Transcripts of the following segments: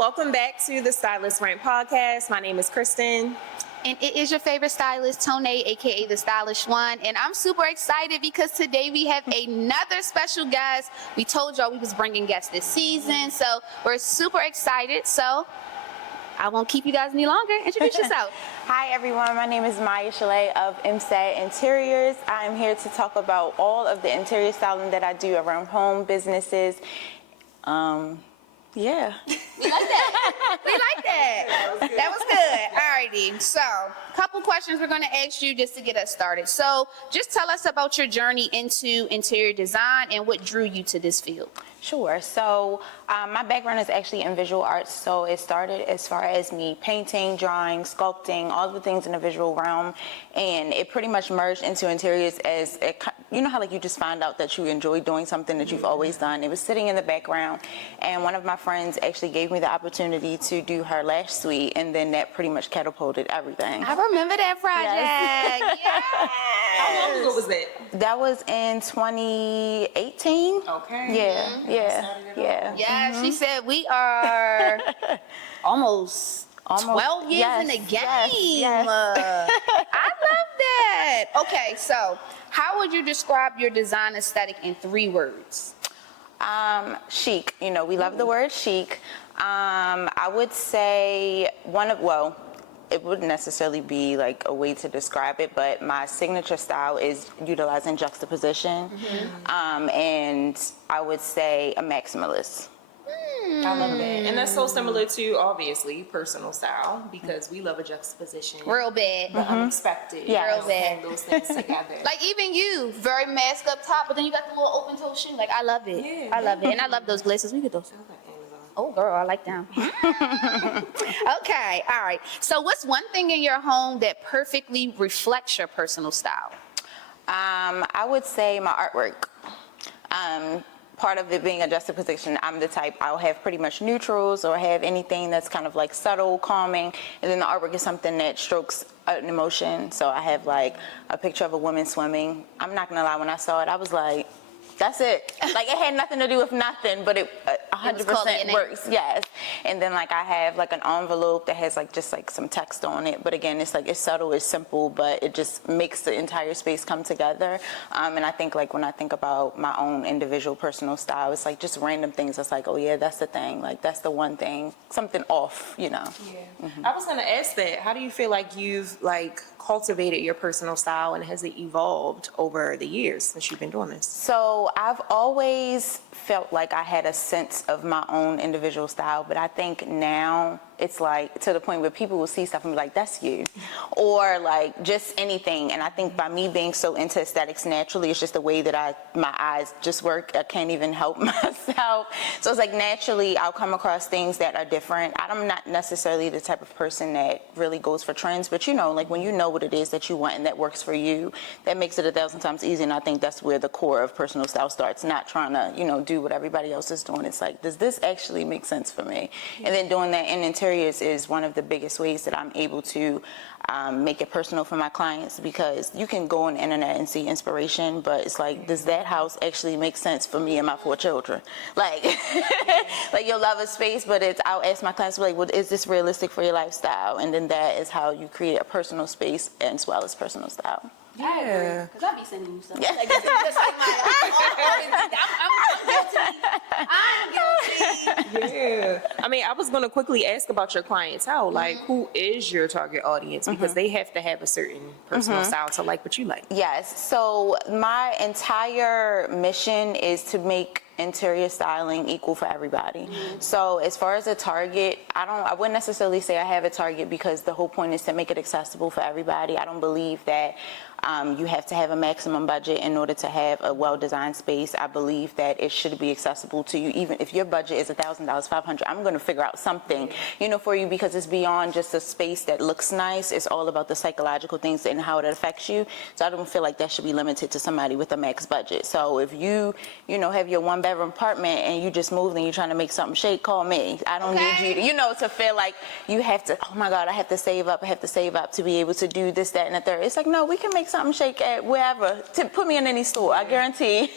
Welcome back to the Stylist Rant Podcast. My name is Kristen. And it is your favorite stylist, Tone, aka the Stylish One. And I'm super excited because today we have another special guest. We told y'all we was bringing guests this season, so we're super excited. So I won't keep you guys any longer. Introduce yourself. Hi everyone, my name is Miya Shelae of MSAT Interiors. I am here to talk about all of the interior styling that I do around home, businesses. Yeah. We like that. We like that. That was good. Alrighty. So, a couple questions we're going to ask you just to get us started. So, just tell us about your journey into interior design and what drew you to this field. Sure. So my background is actually in visual arts. So it started as far as me painting, drawing, sculpting, all the things in the visual realm. And it pretty much merged into interiors as, you know how like you just find out that you enjoy doing something that you've always done. It was sitting in the background. And one of my friends actually gave me the opportunity to do her lash suite. And then that pretty much catapulted everything. I remember that project. Yes. How long ago was that? That was in 2018. Okay. Yeah. Yeah. Yeah, she said we are almost 12 years in the game. Yes. I love that. Okay, so how would you describe your design aesthetic in 3 words? Chic. You know, we love the word chic. I would say it wouldn't necessarily be like a way to describe it, but my signature style is utilizing juxtaposition. And I would say a maximalist. I love that. And that's so similar to, obviously, personal style, because we love a juxtaposition. Real bad. The unexpected. Yeah. Real bad. Those things together. Like even you, very mask up top, but then you got the little open toe shoe. Like I love it. Yeah. I love it. And I love those glasses. We get those. Sounds like Amazon. Oh, girl, I like them. Okay, all right. So what's one thing in your home that perfectly reflects your personal style? I would say my artwork. Part of it being a juxtaposition, I'm the type, I'll have pretty much neutrals or have anything that's kind of like subtle, calming, and then the artwork is something that strokes an emotion. So I have like a picture of a woman swimming. I'm not gonna lie, when I saw it, I was like, that's it. Like it had nothing to do with nothing, but it 100% works. Yes. And then like I have like an envelope that has like just like some text on it. But again, it's like it's subtle, it's simple, but it just makes the entire space come together. And I think like when I think about my own individual personal style, it's like just random things. It's like, oh yeah, that's the thing. Like that's the one thing, something off, you know. Yeah. I was gonna ask that. How do you feel like you've like cultivated your personal style, and has it evolved over the years since you've been doing this? So I've always felt like I had a sense of my own individual style, but I think now it's like to the point where people will see stuff and be like, that's you, or like just anything. And I think by me being so into aesthetics naturally, it's just the way that my eyes just work. I can't even help myself. So it's like naturally I'll come across things that are different. I'm not necessarily the type of person that really goes for trends, but you know, like when you know what it is that you want and that works for you, that makes it 1,000 times easier. And I think that's where the core of personal style starts, not trying to, you know, do what everybody else is doing. It's like, does this actually make sense for me? And then doing that in interiors is one of the biggest ways that I'm able to make it personal for my clients, because you can go on the internet and see inspiration, but it's like, does that house actually make sense for me and my 4 children? Like, like you'll love a space, but I'll ask my clients, like, well, is this realistic for your lifestyle? And then that is how you create a personal space as well as personal style. Yeah. Because I be sending you stuff. Yeah. Like, just like I'm guilty. Yeah. I mean, I was going to quickly ask about your clientele. Like, who is your target audience? Because they have to have a certain personal style to like what you like. Yes. So my entire mission is to make interior styling equal for everybody. So as far as a target, I wouldn't necessarily say I have a target, because the whole point is to make it accessible for everybody. I don't believe that you have to have a maximum budget in order to have a well-designed space. I believe that it should be accessible to you. Even if your budget is $1,000, $500, I'm going to figure out something, you know, for you, because it's beyond just a space that looks nice. It's all about the psychological things and how it affects you. So I don't feel like that should be limited to somebody with a max budget. So if you know, have your 1-bedroom apartment and you just moved and you're trying to make something shake, call me. I don't need you to, you know, to feel like you have to, oh my God, I have to save up to be able to do this, that, and the third. It's like, no, we can make something shake at wherever. Put me in any store. I guarantee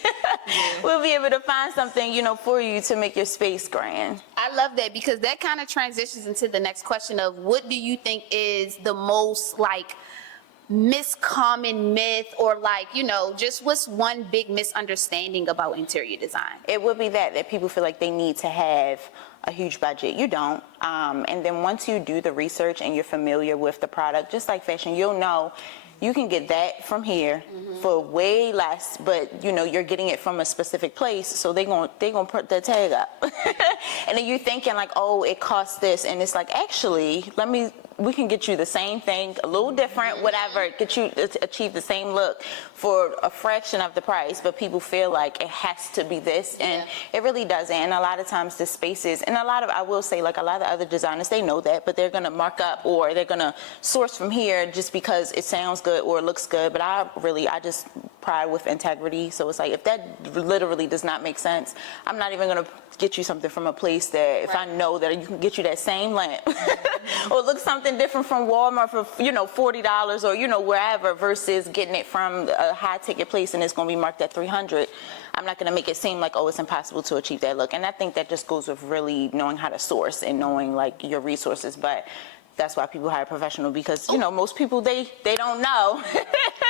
we'll be able to find something, you know, for you to make your space grand. I I love that, because that kind of transitions into the next question of what do you think is the most like miscommon myth, or like, you know, just what's one big misunderstanding about interior design? It would be that people feel like they need to have a huge budget. You don't. And then once you do the research and you're familiar with the product, just like fashion, you'll know you can get that from here for way less, but you know you're getting it from a specific place, so they're gonna put the tag up. And then you're thinking like, oh, it costs this, and it's like, actually, we can get you the same thing, a little different, whatever, get you to achieve the same look for a fraction of the price, but people feel like it has to be this, and it really doesn't. And a lot of times the spaces, and I will say, like a lot of other designers, they know that, but they're gonna mark up or they're gonna source from here just because it sounds good or it looks good. But I just pride with integrity. So it's like, if that literally does not make sense, I'm not even gonna get you something from a place that if I know that you can get you that same lamp or look something different from Walmart for, you know, $40 or, you know, wherever, versus getting it from a high ticket place and it's going to be marked at $300. I'm not going to make it seem like, oh, it's impossible to achieve that look. And I think that just goes with really knowing how to source and knowing like your resources. But that's why people hire a professional, because, you know, most people, they don't know.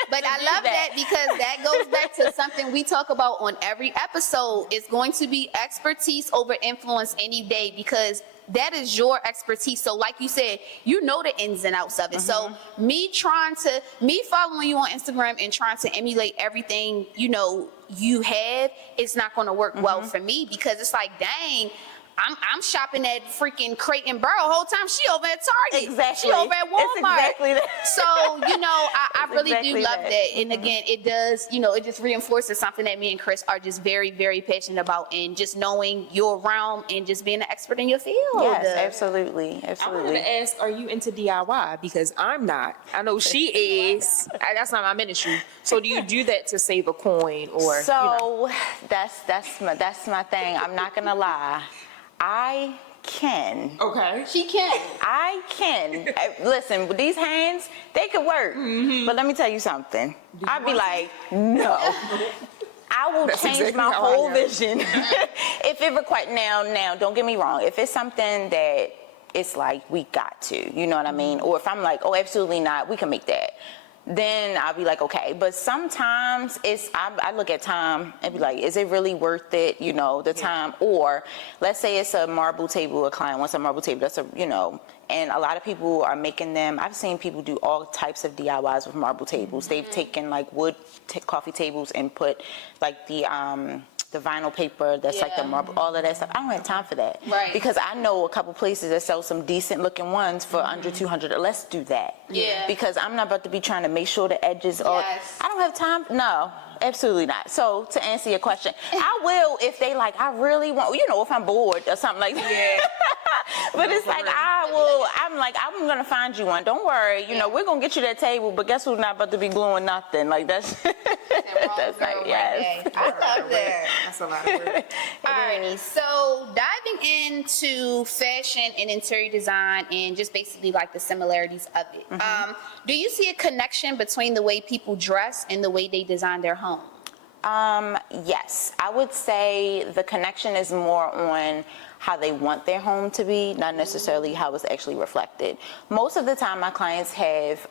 But I love that, because that goes back to something we talk about on every episode. It's going to be expertise over influence any day, because that is your expertise. So like you said, you know the ins and outs of it. So me following you on Instagram and trying to emulate everything, you know, you have, it's not going to work well for me, because it's like, dang, I'm shopping at freaking Crate and Barrel the whole time. She over at Target. Exactly. She over at Walmart. It's exactly that. So, you know, I really exactly do love that. that. And again, it does, you know, it just reinforces something that me and Chris are just very, very passionate about, and just knowing your realm and just being an expert in your field. Yes, absolutely. I Absolutely. wanted to ask, are you into DIY? Because I'm not. I know she is. That's not my ministry. So do you do that to save a coin, or? So that's my thing. I'm not gonna lie. I can. Okay. She can. I can. Listen, with these hands, they could work. But let me tell you something. I'd be like, no. I will change exactly my how I whole am. vision. If it requires, now, don't get me wrong. If it's something that it's like, we got to, you know what I mean? Or if I'm like, oh, absolutely not, we can make that, then I'll be like, okay. But sometimes I look at time and be like, is it really worth it, you know, the time? Or let's say it's a marble table, a client wants a marble table, that's a, you know, and a lot of people are making them. I've seen people do all types of DIYs with marble tables. They've taken like wood coffee tables and put like the vinyl paper that's like the marble, all of that stuff. I don't have time for that. Right. Because I know a couple places that sell some decent looking ones for under $200. Let's do that. Yeah. Because I'm not about to be trying to make sure the edges are. Yes. I don't have time. No, absolutely not. So to answer your question, I will if they like, I really want, you know, if I'm bored or something like that. Yeah. But it's like, I'm going to find you one. Don't worry. You know, we're going to get you that table, but guess who's not about to be gluing nothing? Like that's, that's like, yes. I love that. That's a lot of work. Alrighty, so diving into fashion and interior design and just basically like the similarities of it. Do you see a connection between the way people dress and the way they design their home? Yes, I would say the connection is more on how they want their home to be, not necessarily how it's actually reflected. Most of the time my clients have,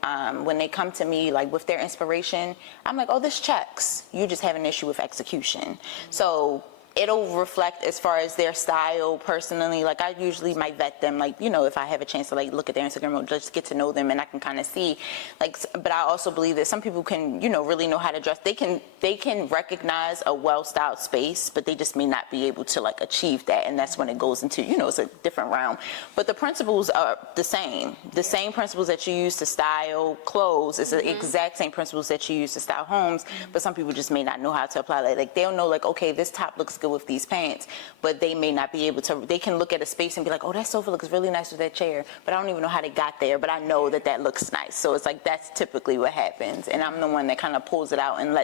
when they come to me like with their inspiration, I'm like, oh, this checks. You just have an issue with execution. So it'll reflect as far as their style personally. Like I usually might vet them, like, you know, if I have a chance to like look at their Instagram or just get to know them, and I can kind of see like, but I also believe that some people can, you know, really know how to dress. They can recognize a well-styled space, but they just may not be able to like achieve that. And that's when it goes into, you know, it's a different realm. But the principles are the same. The same principles that you use to style clothes is the exact same principles that you use to style homes. But some people just may not know how to apply that. Like they'll know like, okay, this top looks good with these pants, but they may not be able to. They can look at a space and be like, oh, that sofa looks really nice with that chair, but I don't even know how they got there, but I know that that looks nice. So it's like, that's typically what happens. And I'm the one that kind of pulls it out and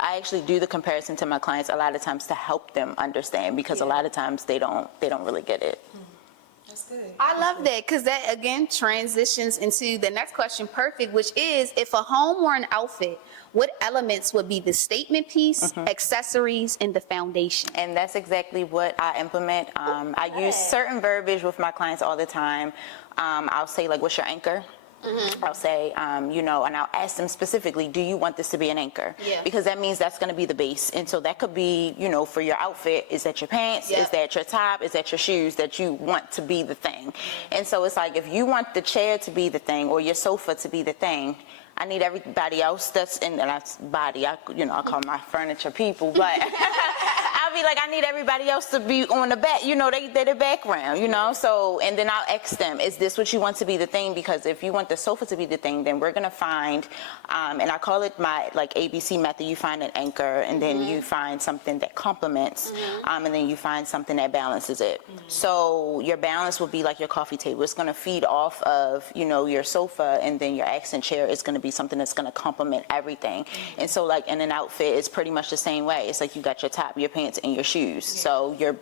I actually do the comparison to my clients a lot of times to help them understand, because a lot of times they don't really get it. That's good. I love that because that again transitions into the next question perfect, which is if a home were an outfit, what elements would be the statement piece, accessories, and the foundation? And that's exactly what I implement. I use certain verbiage with my clients all the time. I'll say, like, what's your anchor? I'll say, and I'll ask them specifically, do you want this to be an anchor? Yeah. Because that means that's going to be the base. And so that could be, for your outfit, is that your pants? Yep. Is that your top? Is that your shoes that you want to be the thing? And so it's like, if you want the chair to be the thing or your sofa to be the thing, I need everybody else that's in that's body. I call my furniture people, but I'll be like, I need everybody else to be on the back. They're the background. So, and then I'll ask them, is this what you want to be the thing? Because if you want the sofa to be the thing, then we're gonna find, and I call it my ABC method. You find an anchor, and then you find something that complements, and then you find something that balances it. So your balance will be like your coffee table. It's gonna feed off of your sofa, and then your accent chair is gonna be something that's going to complement everything. And so like in an outfit, it's pretty much the same way. It's like you got your top, your pants, and your shoes. So your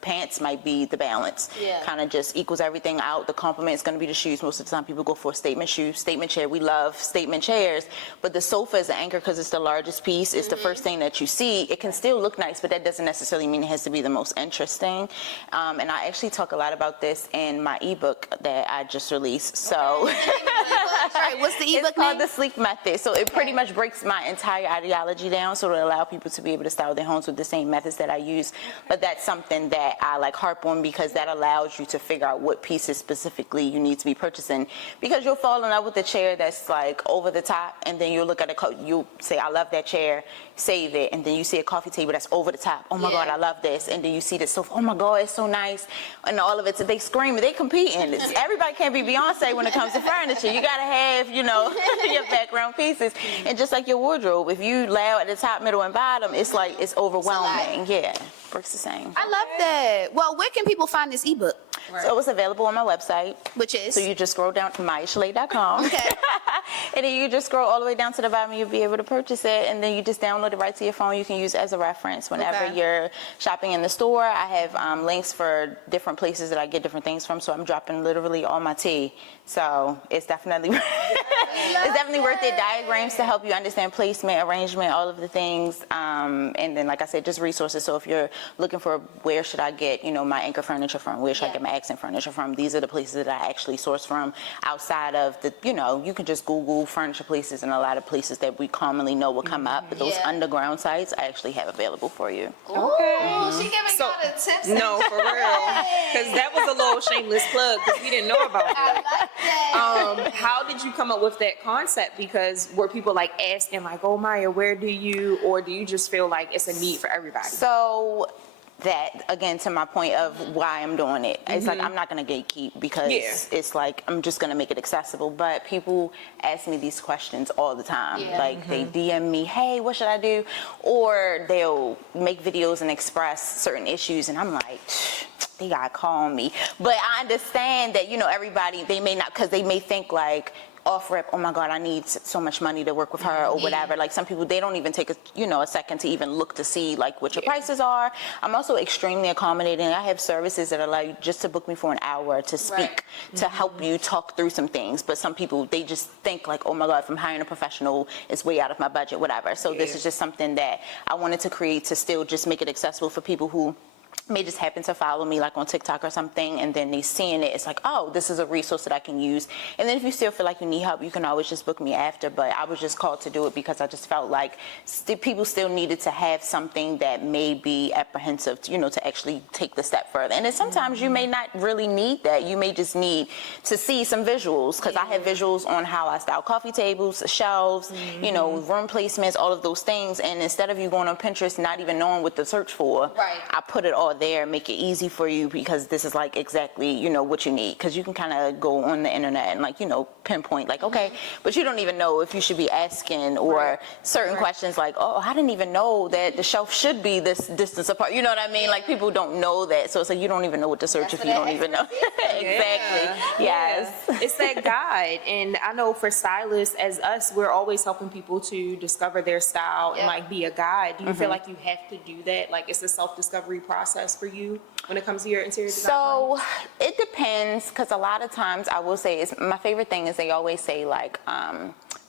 pants might be the balance. Kind of just equals everything out. The complement is going to be the shoes. Most of the time people go for a statement shoe, statement chair. We love statement chairs, but the sofa is the anchor because it's the largest piece. It's the first thing that you see. It can still look nice, but that doesn't necessarily mean it has to be the most interesting. And I actually talk a lot about this in my ebook that I just released. So What's the ebook It's called name? The Sleek Method. So it pretty much breaks my entire ideology down, so to allow people to be able to style their homes with the same methods that I use. But that's something that I harp on because that allows you to figure out what pieces specifically you need to be purchasing. Because you'll fall in love with a chair that's over the top, and then you'll look at you'll say, I love that chair, save it, and then you see a coffee table that's over the top. Oh my God, I love this. And then you see this sofa. Oh my God, it's so nice. And all of it, so they scream, they competing. Everybody can't be Beyonce when it comes to furniture. You gotta have, your background pieces. And just like your wardrobe, if you loud at the top, middle, and bottom, it's it's overwhelming. Yeah, works the same. I love that. Well, where can people find this ebook? So it's available on my website. Which is? So you just scroll down to MiyaShelae.com. Okay. And then you just scroll all the way down to the bottom and you'll be able to purchase it. And then you just download it right to your phone. You can use it as a reference whenever you're shopping in the store. I have links for different places that I get different things from. So I'm dropping literally all my tea. So it's definitely worth it. Diagrams to help you understand placement, arrangement, all of the things. And then, like I said, just resources. So if you're looking for where should I get, my anchor furniture from, where should I get my accent furniture from, these are the places that I actually source from outside of the, you can just Google furniture places, and a lot of places that we commonly know will come up. But those underground sites I actually have available for you. Okay. She giving y'all the tips. No, for real. Because that was a little shameless plug because we didn't know about that. I like that. How did you come up with that concept? Because were people asking oh Miya, where do you, or do you just feel like it's a need for everybody? So that, again, to my point of why I'm doing it, it's I'm not going to gatekeep because it's I'm just going to make it accessible. But people ask me these questions all the time. They DM me, hey, what should I do? Or they'll make videos and express certain issues, and I'm like, they gotta call me. But I understand that, everybody, they may not, because they may think off rip, oh my God, I need so much money to work with her or whatever. Some people, they don't even take a second to even look to see what your prices are. I'm also extremely accommodating. I have services that allow you just to book me for an hour to speak, to help you talk through some things. But some people, they just think oh my God, if I'm hiring a professional, it's way out of my budget, whatever. So this is just something that I wanted to create to still just make it accessible for people who may just happen to follow me on TikTok or something, and then they seeing it, it's oh, this is a resource that I can use. And then if you still feel like you need help, you can always just book me after. But I was just called to do it because I just felt people still needed to have something that may be apprehensive, to actually take the step further. And then sometimes you may not really need that. You may just need to see some visuals, because I have visuals on how I style coffee tables, shelves, room placements, all of those things. And instead of you going on Pinterest not even knowing what to search for, I put it all there, make it easy for you, because this is exactly what you need. Because you can kind of go on the internet and pinpoint okay, but you don't even know if you should be asking or certain questions oh, I didn't even know that the shelf should be this distance apart, you know what I mean? People don't know that, so it's you don't even know what to search if you don't even know. Exactly. Yes. It's that guide. And I know for stylists as us, we're always helping people to discover their style and be a guide. Do you feel like you have to do that? It's a self-discovery process process for you when it comes to your interior design? So it depends, because a lot of times I will say, my favorite thing is they always say like,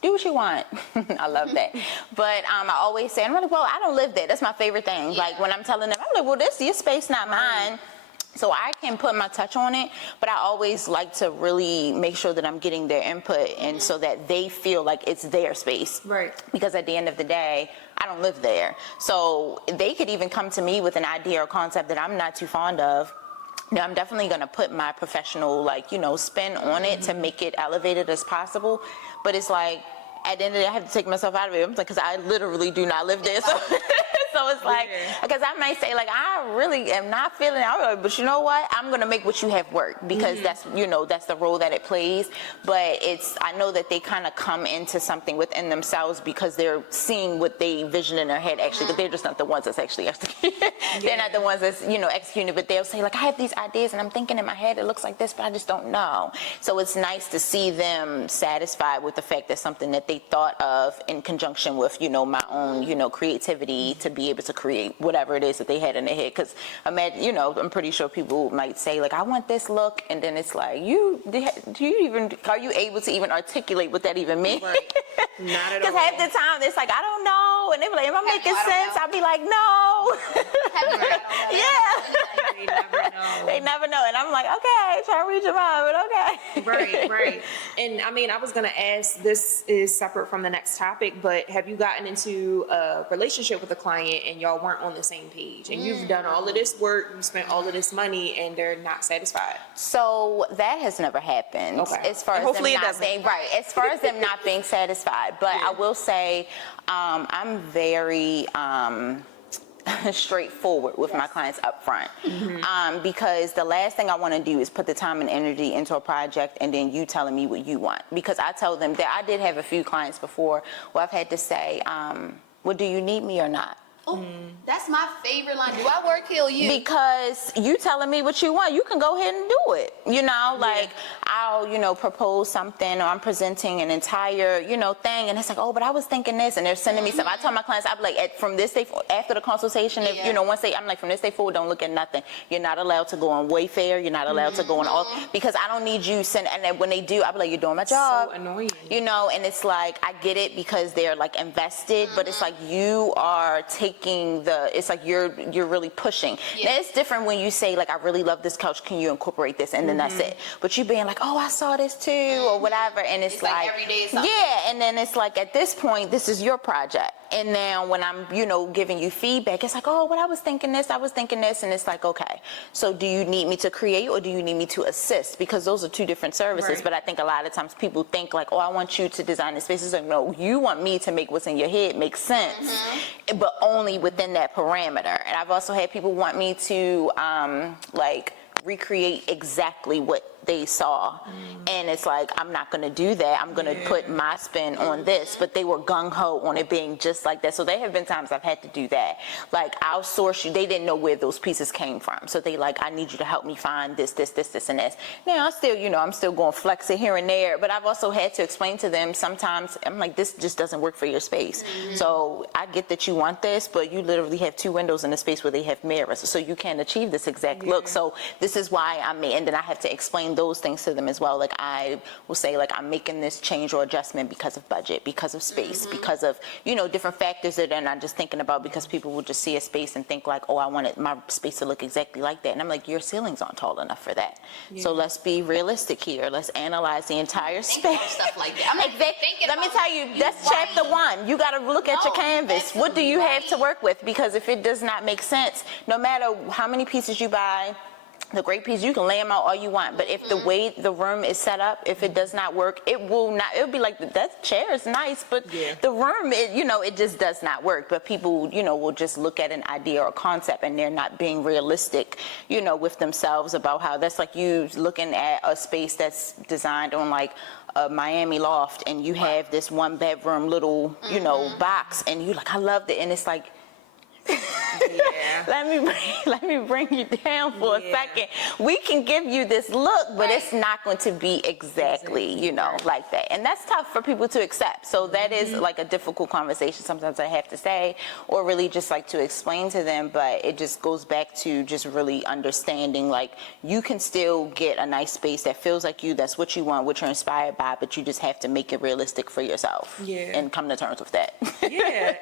do what you want. I love that. But I always say, I'm like, well, I don't live there. That's my favorite thing. Yeah. Like when I'm telling them, I'm like, well, this is your space, not mine. So I can put my touch on it, but I always like to really make sure that I'm getting their input, and so that they feel like it's their space. Right. Because at the end of the day, I don't live there. So they could even come to me with an idea or concept that I'm not too fond of. Now, I'm definitely going to put my professional, like, spin on it to make it elevated as possible. But it's like, at the end of the day, I have to take myself out of it. I'm like, because I literally do not live there. So, so it's like, because I might say, like, I really am not feeling it. I'm like, but you know what? I'm going to make what you have work, because that's, that's the role that it plays. But I know that they kind of come into something within themselves because they're seeing what they vision in their head, actually, but they're just not the ones that's actually executing. They're not the ones that's, executing, but they'll say, like, I have these ideas and I'm thinking in my head, it looks like this, but I just don't know. So it's nice to see them satisfied with the fact that something that they thought of in conjunction with, my own, creativity to be able to create whatever it is that they had in their head. Because I'm pretty sure people might say, like, I want this look, and then it's like, are you able to even articulate what that even means? Right. Not at all. Because half the time it's like, I don't know, and they be like, am I making sense? I'll be like, no. Yeah. They never know. They never know, and I'm like, okay, try to read your mind, but okay. Right. And I mean, I was gonna ask, this is separate from the next topic, but have you gotten into a relationship with a client and y'all weren't on the same page, and you've done all of this work, you spent all of this money, and they're not satisfied? So that has never happened. Okay. As far as Hopefully them it not doesn't. being right. As far as them not being satisfied, but I will say, I'm very straightforward with my clients up front, because the last thing I want to do is put the time and energy into a project and then you telling me what you want. Because I tell them that I did have a few clients before where I've had to say, well, do you need me or not? Oh, that's my favorite line. Do I work, heal you? Because you telling me what you want, you can go ahead and do it. Like I'll, propose something, or I'm presenting an entire, thing, and it's like, oh, but I was thinking this, and they're sending me stuff. I tell my clients, I'll be like, from this day, after the consultation, if, once I'm like, from this day forward, don't look at nothing. You're not allowed to go on Wayfair. You're not allowed to go on all, because I don't need you and then when they do, I'll be like, you're doing my job. So annoying. And it's like, I get it because they're like invested, but it's like you are taking it's like you're really pushing. Now, it's different when you say, like, I really love this couch, can you incorporate this, and then that's it. But you being like, oh, I saw this too, or whatever, and it's like every day something. and then it's like, at this point, this is your project. And now when I'm, giving you feedback, it's like, oh, but I was thinking this, and it's like, okay, so do you need me to create, or do you need me to assist? Because those are two different services. Right. But I think a lot of times people think like, oh, I want you to design the spaces. Like, no, you want me to make what's in your head make sense, but only within that parameter. And I've also had people want me to recreate exactly what they saw, and it's like, I'm not going to do that. I'm going to put my spin on this, but they were gung-ho on it being just like that. So there have been times I've had to do that. Like, I'll source you. They didn't know where those pieces came from, so they like, I need you to help me find this, and this. Now, I still, I'm still going to flex it here and there, but I've also had to explain to them sometimes, I'm like, this just doesn't work for your space. So I get that you want this, but you literally have two windows in the space where they have mirrors, so you can't achieve this exact look. So this is why and then I have to explain those things to them as well. Like, I will say, like, I'm making this change or adjustment because of budget, because of space, because of, different factors that they're not just thinking about, because people will just see a space and think like, oh, I want my space to look exactly like that. And I'm like, your ceilings aren't tall enough for that. So let's be realistic here. Let's analyze the entire space. Stuff like that. I'm like, Let me tell you, that's chapter 1. You got to look at your canvas. What do you have to work with? Because if it does not make sense, no matter how many pieces you buy, the great piece, you can lay them out all you want, but if the way the room is set up, if it does not work, it'll be like, that chair is nice, but the room, it just does not work. But people, will just look at an idea or a concept, and they're not being realistic, with themselves about how that's like you looking at a space that's designed on like a Miami loft, and you have this 1 bedroom little, box, and you like, I loved it, and it's like, let me bring you down for a second. We can give you this look, but it's not going to be exactly, you know, like that. And that's tough for people to accept. So that is like a difficult conversation sometimes I have to say, or really just like to explain to them. But it just goes back to just really understanding, like, you can still get a nice space that feels like you, that's what you want, what you're inspired by, but you just have to make it realistic for yourself and come to terms with that.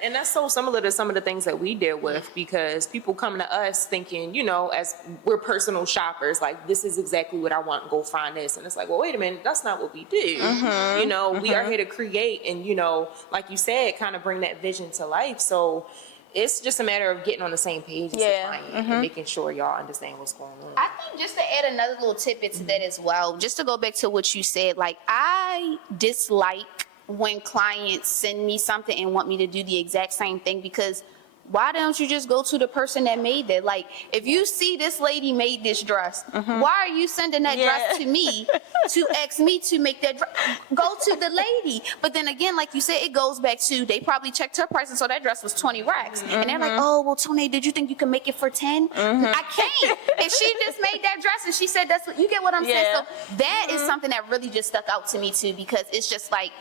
And that's so similar to some of the things that we deal with, because people come to us thinking, you know, as we're personal shoppers, like, this is exactly what I want, go find this. And it's like, well, wait a minute, that's not what we do. You know, we are here to create and, you know, like you said, kind of bring that vision to life. So it's just a matter of getting on the same page as the client and making sure y'all understand what's going on. I think just to add another little tidbit to that as well, just to go back to what you said, like, I dislike when clients send me something and want me to do the exact same thing, because why don't you just go to the person that made that? Like, if you see this lady made this dress, why are you sending that dress to me to ask me to make that dress? Go to the lady. But then again, like you said, it goes back to, they probably checked her price and so that dress was 20 racks. And they're like, oh, well, Tone, did you think you can make it for 10? I can't. If she just made that dress and she said that's what, you get what I'm saying? So that is something that really just stuck out to me too, because it's just like,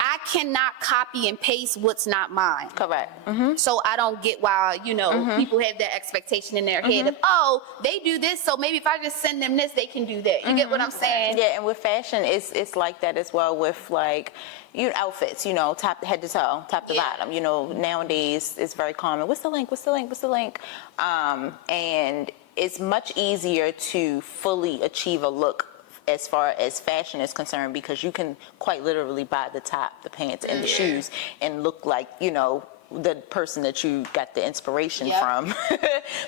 I cannot copy and paste what's not mine. Correct. So I don't get why, you know, people have that expectation in their head of, oh, they do this, so maybe if I just send them this, they can do that. You get what I'm saying? Yeah, and with fashion, it's like that as well with, like, you outfits, you know, top head to toe, top to bottom. You know, nowadays it's very common. What's the link? What's the link? What's the link? And it's much easier to fully achieve a look as far as fashion is concerned, because you can quite literally buy the top, the pants, and the shoes and look like, you know, the person that you got the inspiration from.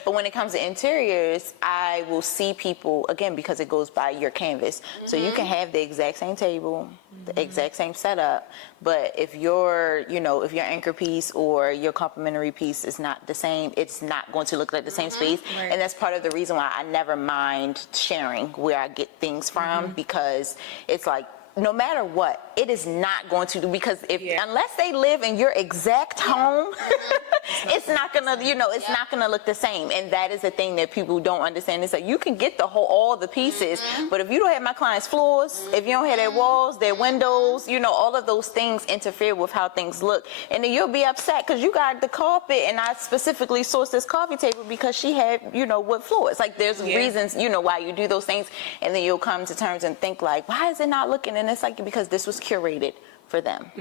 But when it comes to interiors, I will see people, again, because it goes by your canvas. So you can have the exact same table, the exact same setup, but if your, you know, if your anchor piece or your complementary piece is not the same, it's not going to look like the same space. And that's part of the reason why I never mind sharing where I get things from, because it's like, no matter what, it is not going to do, because if unless they live in your exact home, it's not gonna, you know, it's not gonna look the same. And that is the thing that people don't understand. It's like, you can get the whole, all the pieces, but if you don't have my clients' floors, if you don't have their walls, their windows, you know, all of those things interfere with how things look. And then you'll be upset because you got the carpet, and I specifically sourced this coffee table because she had, you know, wood floors. Like, there's reasons, you know, why you do those things, and then you'll come to terms and think like, why is it not looking? And it's like, because this was curated for them.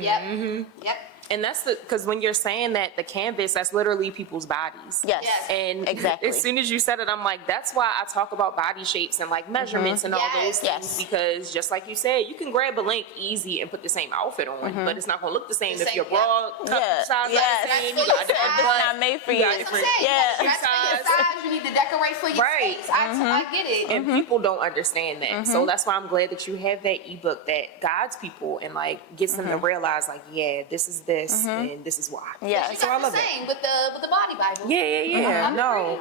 And that's because when you're saying that, the canvas, that's literally people's bodies. And exactly. As soon as you said it, I'm like, that's why I talk about body shapes and like measurements and all those things. Because just like you said, you can grab a link easy and put the same outfit on, but it's not going to look the same if your bra size is the same. You got a different butt. It's not made for you. That's what I'm saying. Size, you need to decorate for your space. I get it. And people don't understand that. So that's why I'm glad that you have that ebook that guides people and like gets them to realize, like, yeah, this is this and this is why. So I love it. With the body Bible. No.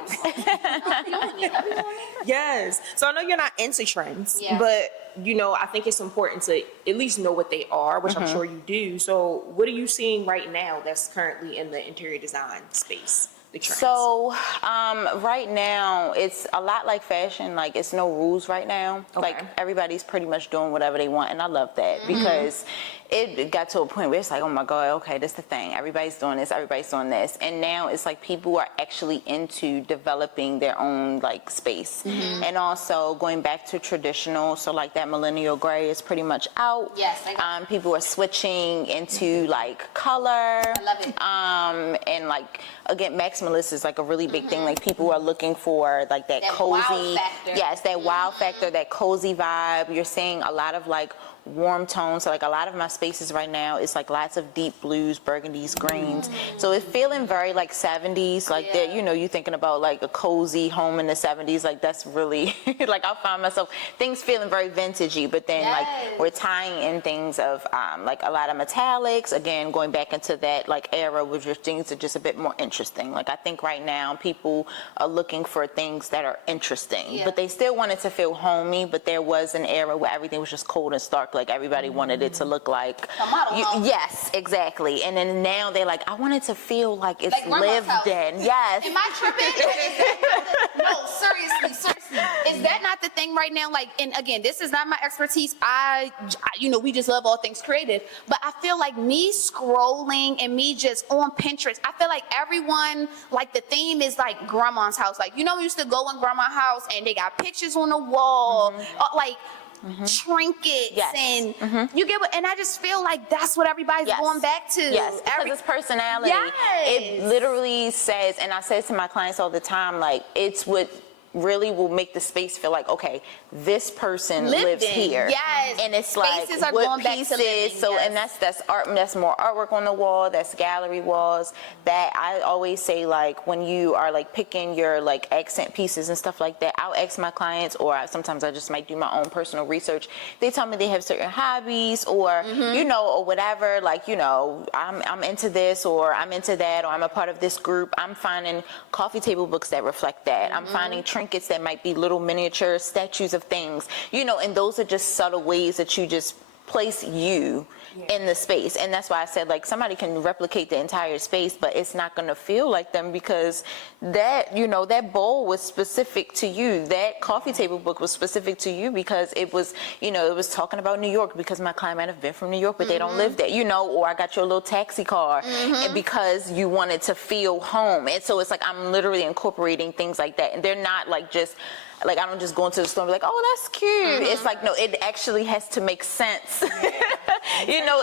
Yes. So I know you're not into trends, but you know, I think it's important to at least know what they are, which I'm sure you do. So what are you seeing right now that's currently in the interior design space? So right now it's a lot like fashion. Like, it's no rules right now. Like, everybody's pretty much doing whatever they want, and I love that because it got to a point where it's like, oh my God, okay, this is the thing. Everybody's doing this, everybody's doing this. And now it's like people are actually into developing their own like space. And also going back to traditional, so like that millennial gray is pretty much out. People are switching into like color. I love it. And like, again, maximalist is like a really big thing. Like, people are looking for like that cozy, that wow factor, that cozy vibe. You're seeing a lot of like warm tones. So like, a lot of my spaces right now is like lots of deep blues, burgundies, greens. So it's feeling very like 70s, like that, you know, you're thinking about like a cozy home in the 70s. Like, that's really like, I find myself things feeling very vintagey, but then like we're tying in things of like a lot of metallics, again going back into that like era where things are just a bit more interesting. Like, I think right now people are looking for things that are interesting, but they still want it to feel homey. But there was an era where everything was just cold and stark, Like everybody wanted it to look like A model home. yes, exactly. And then now they're like, I want it to feel like it's Like grandma's lived house. in. Yes. Am I tripping? No, seriously. Is that not the thing right now? Like, and again, this is not my expertise. We just love all things creative. But I feel like me scrolling and me just on Pinterest, I feel like everyone, like the theme is like grandma's house. Like, we used to go in grandma's house and they got pictures on the wall, like trinkets, and you get what, and I just feel like that's what everybody's going back to. Yes, because it's personality. Yes. It literally says, and I say to my clients all the time, like, it's what really will make the space feel like, okay, this person lives here. Yes. And it's Spaces like are what going back to pieces. living, So yes. and that's art. That's more artwork on the wall. That's gallery walls. That I always say, like, when you are like picking your like accent pieces and stuff like that, I'll ask my clients, or sometimes I just might do my own personal research. They tell me they have certain hobbies, or or whatever. Like, I'm into this, or I'm into that, or I'm a part of this group. I'm finding coffee table books that reflect that. I'm finding trinkets that might be little miniature statues of things, and those are just subtle ways that you just place you in the space. And that's why I said, like, somebody can replicate the entire space, but it's not going to feel like them, because that, that bowl was specific to you. That coffee table book was specific to you because it was, it was talking about New York, because my client might have been from New York, but they don't live there, or I got you a little taxi car and because you wanted to feel home. And so it's like, I'm literally incorporating things like that. And they're not like just, like, I don't just go into the store and be like, oh, that's cute. It's like, no, it actually has to make sense,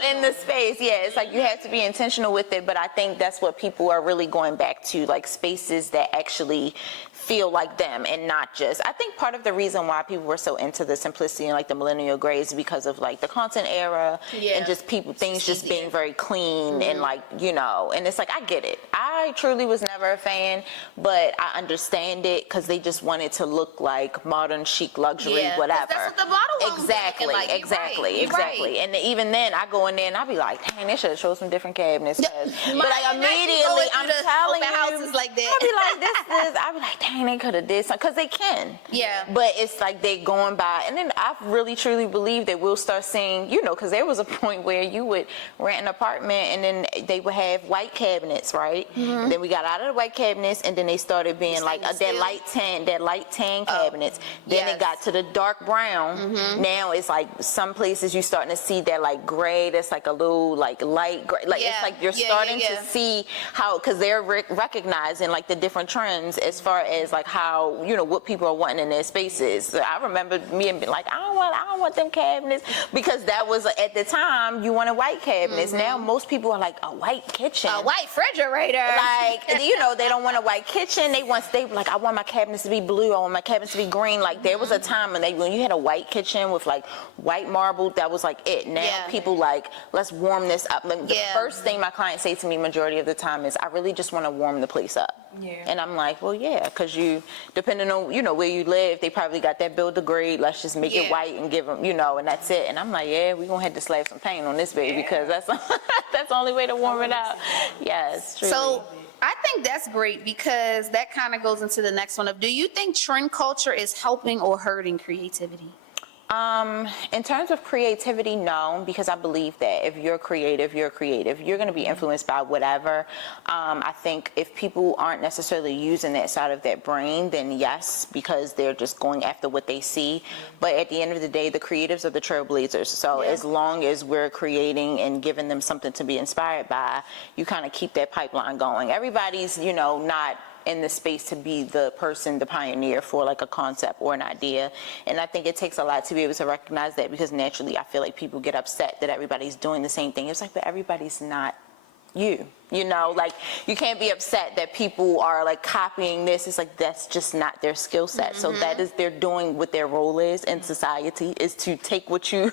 in the space. Yeah, it's like you have to be intentional with it. But I think that's what people are really going back to, like spaces that actually feel like them and not just. I think part of the reason why people were so into the simplicity and like the millennial gray is because of like the content era and just things just being very clean and like, and it's like, I get it. I truly was never a fan, but I understand it because they just wanted to look like modern chic luxury, whatever. That's what the model exactly, like. exactly. Right. And even then I go in there and I'll be like, dang, they should have showed some different cabinets. But like Mine, immediately I'm telling you, houses like that. I'll be like, I'll be like, dang, they could have did something, because they can. Yeah. But it's like they going by, and then I really truly believe that we'll start seeing, because there was a point where you would rent an apartment and then they would have white cabinets, right? And then we got out of the white cabinets, and then they started being like that light tan cabinets. Then it got to the dark brown. Now it's like some places you're starting to see that like gray, that's like a little like light gray. Like it's like you're starting to see how, because they're recognizing like the different trends as far as like how, what people are wanting in their spaces. So I remember me and being like, I don't want them cabinets, because that was at the time you wanted white cabinets. Now most people are like, a white kitchen, a white refrigerator. Like, they don't want a white kitchen. They were like, I want my cabinets to be blue. I want my cabinets to be green. Like there was a time when you had a white kitchen with like white marble, that was like it. Now people like, let's warm this up. Like, the first thing my clients say to me majority of the time is, I really just want to warm the place up. And I'm like, well, because depending on, where you live, they probably got that build a grade. Let's just make it white and give them, and that's it. And I'm like, we're going to have to slap some paint on this baby, because that's that's the only way to warm it up. Yes, truly. So I think that's great, because that kind of goes into the next one of, do you think trend culture is helping or hurting creativity? In terms of creativity, no, because I believe that if you're creative, you're creative. You're going to be influenced by whatever. I think if people aren't necessarily using that side of their brain, then yes, because they're just going after what they see. But at the end of the day, the creatives are the trailblazers. So as long as we're creating and giving them something to be inspired by, you kind of keep that pipeline going. Everybody's, not in the space to be the person, the pioneer for like a concept or an idea. And I think it takes a lot to be able to recognize that, because naturally I feel like people get upset that everybody's doing the same thing. It's like, but everybody's not you. Like you can't be upset that people are like copying this. It's like, that's just not their skill set. So that is, they're doing what their role is in society, is to take what you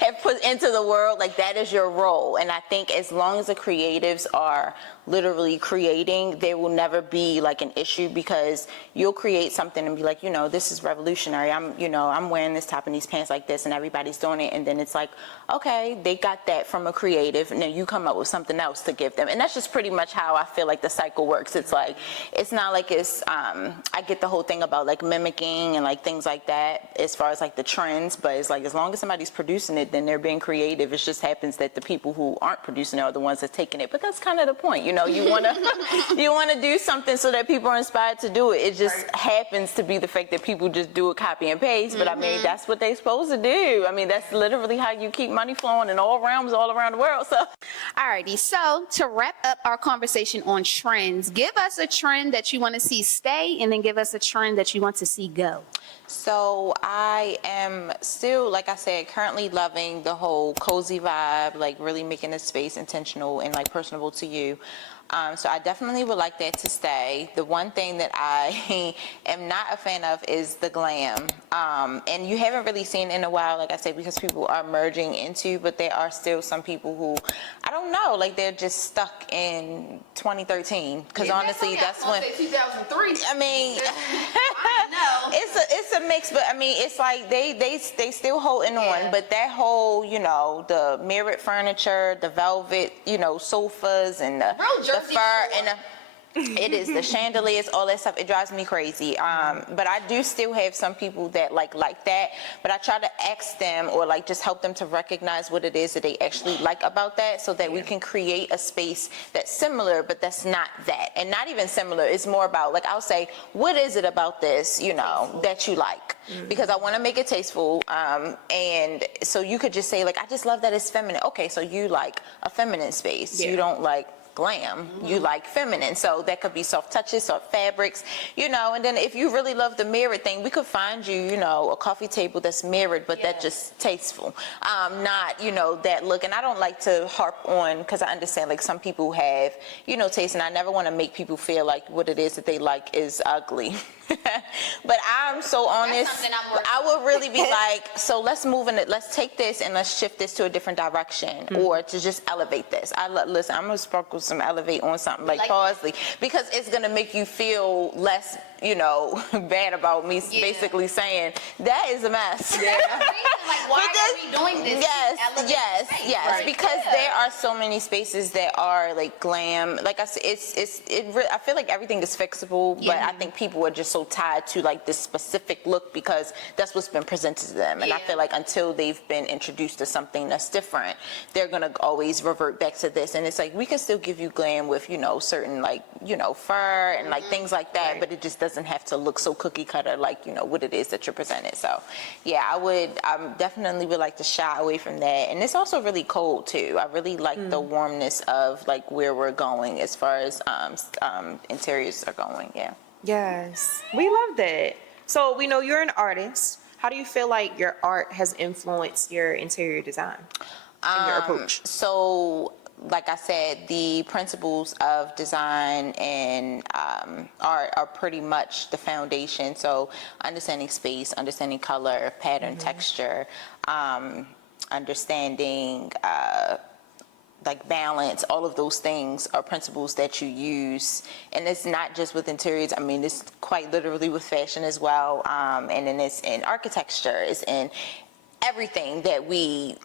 have put into the world. Like that is your role. And I think as long as the creatives are literally creating, there will never be like an issue, because you'll create something and be like, this is revolutionary. I'm wearing this top and these pants like this, and everybody's doing it. And then it's like, okay, they got that from a creative. Now you come up with something else to give them. And that's just pretty much how I feel like the cycle works. It's like, it's not like it's, I get the whole thing about like mimicking and like things like that as far as like the trends, but it's like, as long as somebody's producing it, then they're being creative. It just happens that the people who aren't producing it are the ones that's taking it, but that's kind of the point. You know, you want to do something so that people are inspired to do it. It just happens to be the fact that people just do it copy and paste, but I mean, that's what they're supposed to do. I mean, that's literally how you keep money flowing in all realms all around the world. So, Alrighty, so to wrap up our conversation on trends, give us a trend that you want to see stay, and then give us a trend that you want to see go. So I am still, like I said, currently loving the whole cozy vibe, like really making the space intentional and like personable to you. So I definitely would like that to stay. The one thing that I am not a fan of is the glam. And you haven't really seen in a while, like I said, because people are merging into, but there are still some people who, I don't know, like they're just stuck in 2013. Because honestly, that's when 2003. I mean, I know. it's a mix, but I mean, it's like they still holding on, but that whole, you know, the mirrored furniture, the velvet, you know, sofas and the fur and it is the chandeliers, all that stuff. It drives me crazy. But I do still have some people that like that. But I try to ask them or like just help them to recognize what it is that they actually like about that, so that we can create a space that's similar, but that's not that, and not even similar. It's more about like, I'll say, what is it about this, you know, that you like? Because I want to make it tasteful. And so you could just say like, I just love that it's feminine. Okay, so you like a feminine space. You don't like glam, you like feminine. So that could be soft touches, soft fabrics, you know. And then if you really love the mirrored thing, we could find you, you know, a coffee table that's mirrored, but that's just tasteful, not, you know, that look. And I don't like to harp on, because I understand like some people have, you know, taste, and I never want to make people feel like what it is that they like is ugly. But I'm so honest, I would really be like, so let's move in it, let's take this and let's shift this to a different direction, or to just elevate this. Listen, I'm gonna sprinkle some elevate on something like parsley, because it's gonna make you feel less, you know, bad about me basically saying that is a mess. Like, why are we doing this? Yes, because there are so many spaces that are like glam. Like I said, I feel like everything is fixable, but I think people are just so tied to like this specific look because that's what's been presented to them. And I feel like until they've been introduced to something that's different, they're gonna always revert back to this. And it's like, we can still give you glam with, you know, certain like, you know, fur and like things like that, but it just doesn't have to look so cookie cutter like, you know, what it is that you're presented. So yeah, I definitely would like to shy away from that. And it's also really cold too. I really like the warmness of like where we're going as far as interiors are going. Yes, we love that. So we know you're an artist. How do you feel like your art has influenced your interior design and your approach? So like I said, the principles of design and art are pretty much the foundation. So understanding space, understanding color, pattern, texture, understanding like balance, all of those things are principles that you use. And it's not just with interiors. I mean, it's quite literally with fashion as well. And then it's in architecture, it's in everything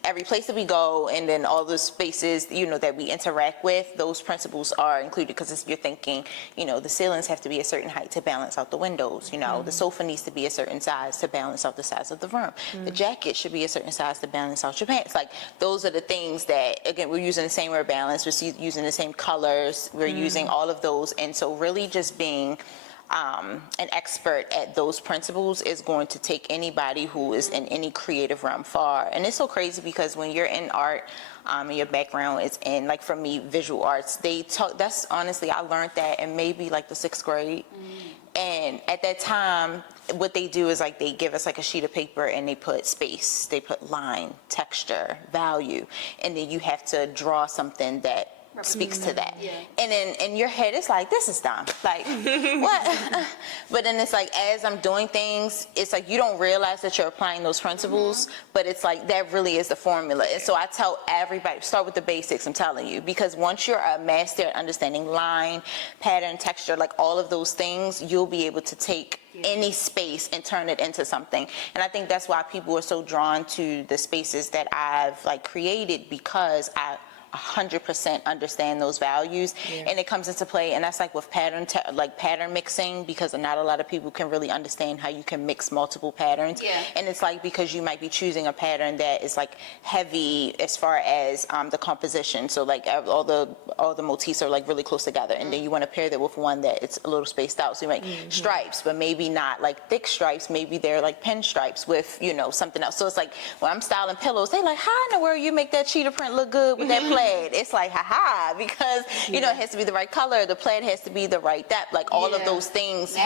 every place that we go, and then all the spaces, you know, that we interact with, those principles are included, because you're thinking, you know, the ceilings have to be a certain height to balance out the windows, you know, the sofa needs to be a certain size to balance out the size of the room, the jacket should be a certain size to balance out your pants. Like, those are the things that, again, we're using the same word balance, we're using the same colors, we're using all of those. And so really just being an expert at those principles is going to take anybody who is in any creative realm far. And it's so crazy because when you're in art, and your background is in, like for me, visual arts, that's honestly, I learned that in maybe like the 6th grade. And at that time, what they do is like they give us like a sheet of paper and they put space, they put line, texture, value, and then you have to draw something that speaks to that. And then in your head it's like, this is dumb, like what? But then it's like, as I'm doing things, it's like you don't realize that you're applying those principles, but it's like that really is the formula. And so I tell everybody, start with the basics, I'm telling you, because once you're a master at understanding line, pattern, texture, like all of those things, you'll be able to take any space and turn it into something. And I think that's why people are so drawn to the spaces that I've like created, because I 100% understand those values, and it comes into play. And that's like with pattern mixing, because not a lot of people can really understand how you can mix multiple patterns. And it's like, because you might be choosing a pattern that is like heavy as far as the composition, so like all the motifs are like really close together, and then you want to pair that with one that it's a little spaced out, so you make stripes, but maybe not like thick stripes, maybe they're like pinstripes with something else. So it's like when I'm styling pillows, they like, how in the world you make that cheetah print look good with that plaid? It's like, haha, because it has to be the right color, the plaid has to be the right depth, like all of those things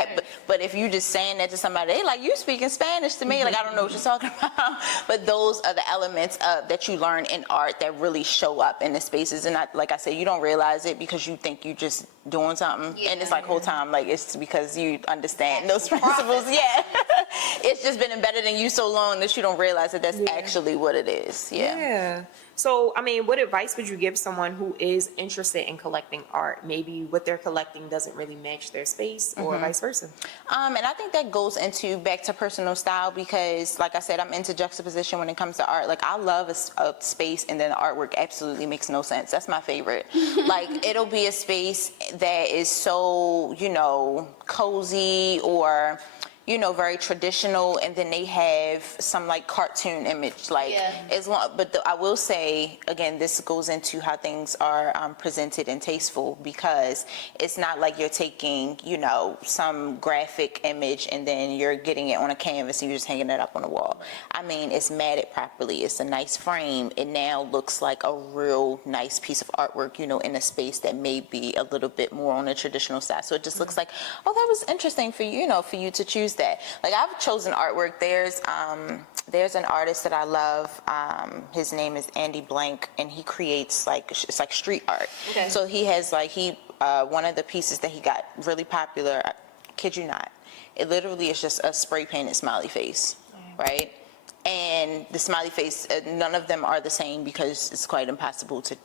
but if you just saying that to somebody, they like, you speaking Spanish to me, like I don't know what you're talking about. But those are the elements that you learn in art that really show up in the spaces. And like I said, you don't realize it because you think you just doing something, and it's like whole time like it's because you understand those principles. It's just been embedded in you so long that you don't realize that that's actually what it is. So, I mean, what advice would you give someone who is interested in collecting art? Maybe what they're collecting doesn't really match their space, or vice versa. And I think that goes into back to personal style, because like I said, I'm into juxtaposition when it comes to art. Like I love a space and then the artwork absolutely makes no sense. That's my favorite. Like it'll be a space that is so, cozy or very traditional, and then they have some like cartoon image, like as long. But I will say again, this goes into how things are presented and tasteful, because it's not like you're taking some graphic image and then you're getting it on a canvas and you're just hanging it up on the wall. I mean, it's matted properly. It's a nice frame. It now looks like a real nice piece of artwork, in a space that may be a little bit more on a traditional style. So it just looks like, oh, that was interesting for you, for you to choose that. Like I've chosen artwork. There's an artist that I love. His name is Andy Blank, and he creates it's like street art. So he has one of the pieces that he got really popular, I kid you not, it literally is just a spray painted smiley face, right? And the smiley face, none of them are the same because it's quite impossible to,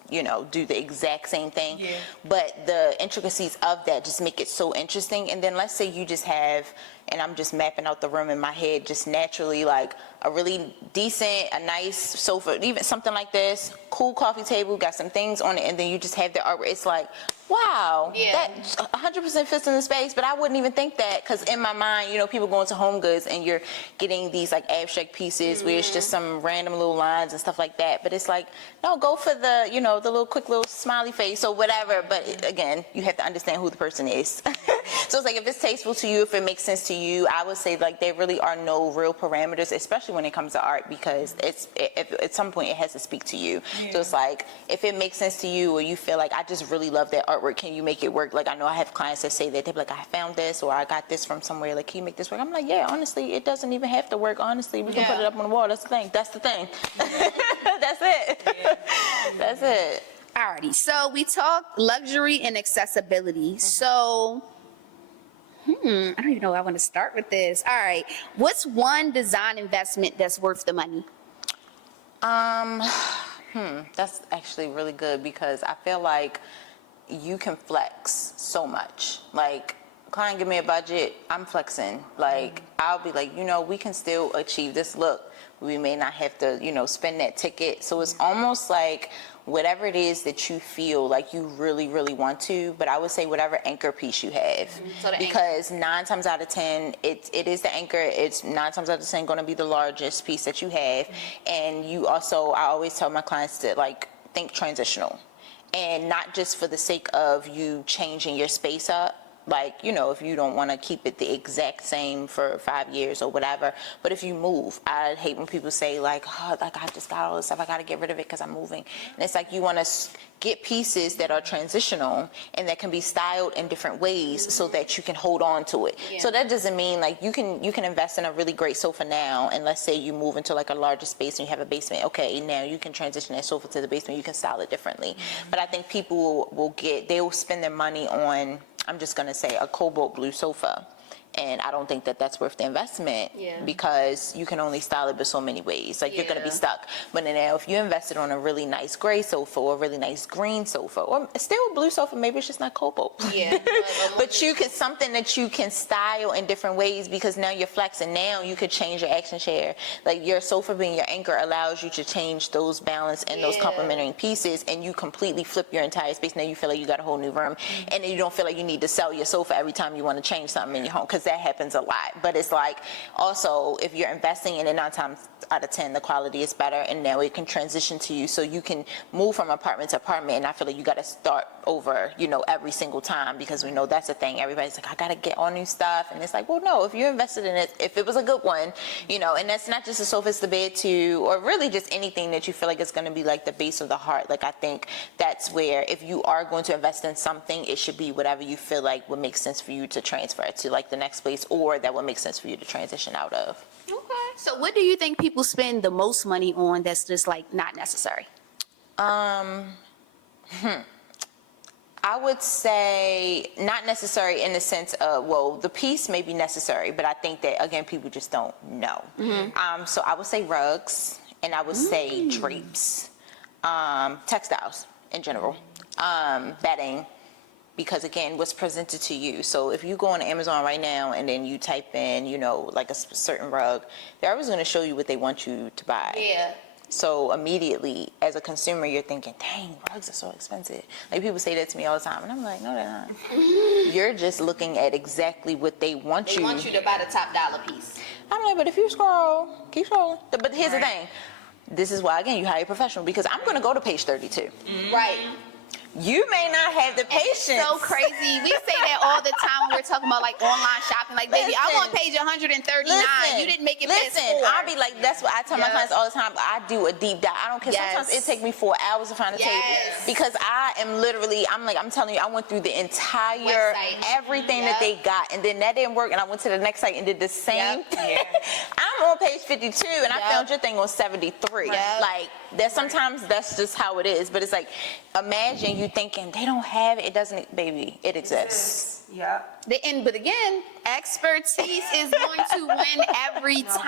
do the exact same thing. But the intricacies of that just make it so interesting. And then let's say you just have, and I'm just mapping out the room in my head, just naturally like a really decent, a nice sofa, even something like this, cool coffee table, got some things on it, and then you just have the artwork. It's like, wow, that 100% fits in the space, but I wouldn't even think that, because in my mind, people go into Home Goods and you're getting these like abstract pieces where it's just some random little lines and stuff like that, but it's like, no, go for the, the little quick little smiley face or whatever, but again, you have to understand who the person is. So it's like, if it's tasteful to you, if it makes sense to you, I would say like there really are no real parameters, especially when it comes to art, because at some point it has to speak to you. So it's like, if it makes sense to you, or you feel like, I just really love that artwork, can you make it work? Like I know I have clients that say that, they're like, I found this, or I got this from somewhere, like, can you make this work? I'm like, yeah, honestly, it doesn't even have to work. Honestly, we can put it up on the wall. That's the thing. That's it. That's it. Alrighty, so we talked luxury and accessibility. So I don't even know how I want to start with this. All right, what's one design investment that's worth the money? That's actually really good, because I feel like you can flex so much. Like, client give me a budget, I'm flexing. Like, I'll be like, we can still achieve this look. We may not have to, spend that ticket. So it's almost like whatever it is that you feel like you really, really want to, but I would say whatever anchor piece you have. Because 9 times out of 10, it is the anchor. It's 9 times out of 10 going to be the largest piece that you have. And you also, I always tell my clients to like think transitional. And not just for the sake of you changing your space up, like, if you don't want to keep it the exact same for 5 years or whatever, but if you move, I hate when people say like, oh, like I just got all this stuff, I got to get rid of it because I'm moving. And it's like, you want to get pieces that are transitional and that can be styled in different ways so that you can hold on to it. So that doesn't mean like you can invest in a really great sofa now, and let's say you move into like a larger space and you have a basement. Okay, now you can transition that sofa to the basement, you can style it differently. But I think people will spend their money on, I'm just going to say, a cobalt blue sofa. And I don't think that that's worth the investment Yeah. because you can only style it but so many ways. Like, you're going to be stuck. But now if you invested on a really nice gray sofa or a really nice green sofa, or still a blue sofa, maybe it's just not cobalt. Yeah. But you could, something that you can style in different ways, because now you're flexing. Now you could change your action chair. Like, your sofa being your anchor allows you to change those balance and those complementary pieces, and you completely flip your entire space. Now you feel like you got a whole new room, and then you don't feel like you need to sell your sofa every time you want to change something in your home, because that happens a lot. But it's like, also, if you're investing in it, 9 times out of 10 the quality is better, and now it can transition to you, so you can move from apartment to apartment. And I feel like you got to start over, you know, every single time, because we know that's a thing. Everybody's like, I got to get all new stuff, and it's like, well, no, if you invested in it, if it was a good one, you know. And that's not just the sofa, it's the bed too, or really just anything that you feel like is going to be like the base of the heart. Like, I think that's where, if you are going to invest in something, it should be whatever you feel like would make sense for you to transfer it to, like the next place, or that would make sense for you to transition out of. Okay. So what do you think people spend the most money on that's just like not necessary? I would say not necessary in the sense of, well, the piece may be necessary, but I think that, again, people just don't know. So I would say rugs, and I would say drapes, textiles in general, bedding, because, again, what's presented to you. So if you go on Amazon right now and then you type in, you know, like a certain rug, they're always going to show you what they want you to buy. Yeah. So immediately, as a consumer, you're thinking, dang, rugs are so expensive. Like, people say that to me all the time, and I'm like, no, they're not. You're just looking at exactly what they want you. They want you to buy the top dollar piece. I'm like, but if you scroll, keep scrolling. But here's the thing. This is why, again, you hire a professional, because I'm going to go to page 32. Right. You may not have the patience. It's so crazy. We say that all the time when we're talking about like online shopping. Like, baby, I'm on page 139. You didn't make it past 4. I'll be like, that's what I tell my clients all the time. I do a deep dive. I don't care. Yes. Sometimes it takes me 4 hours to find a table, because I am literally, I'm telling you, I went through the entire website, everything that they got, and then that didn't work, and I went to the next site and did the same thing. I'm on page 52, and I found your thing on 73. Like, that sometimes that's just how it is. But it's like, imagine you thinking they don't have it. It doesn't, baby. It exists. Yeah. But again, expertise is going to win every time.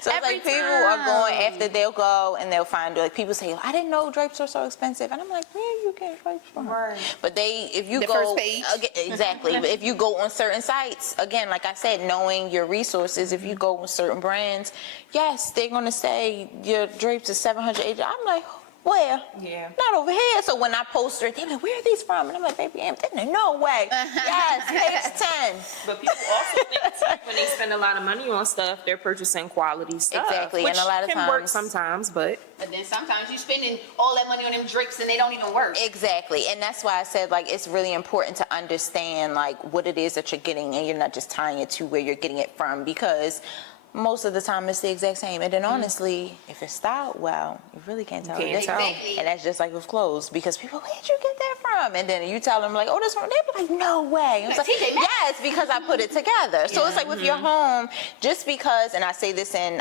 So it's like, people are going after, they'll go and they'll find, like, people say, I didn't know drapes are so expensive, and I'm like, where you get drapes from? Right. But if you The go first page. exactly, but if you go on certain sites, again, like I said, knowing your resources, if you go on certain brands, yes, they're gonna say your drapes is $780. I'm like, where? Yeah. Not over here. So when I post it, they're like, where are these from? And I'm like, baby, no way. Yes, page 10. But people also think too, when they spend a lot of money on stuff, they're purchasing quality stuff. Exactly, which and a lot of can work times- sometimes, but then sometimes you're spending all that money on them drapes and they don't even work. Exactly, and that's why I said, like, it's really important to understand, like, what it is that you're getting, and you're not just tying it to where you're getting it from, because most of the time it's the exact same. And then honestly, if it's styled well, you really can't tell. Can't tell. And that's just like with clothes, because people, where did you get that from? And then you tell them, like, oh, this from, they're like, no way. I was like, yes, because I put it together. So it's like with your home, just because, and I say this in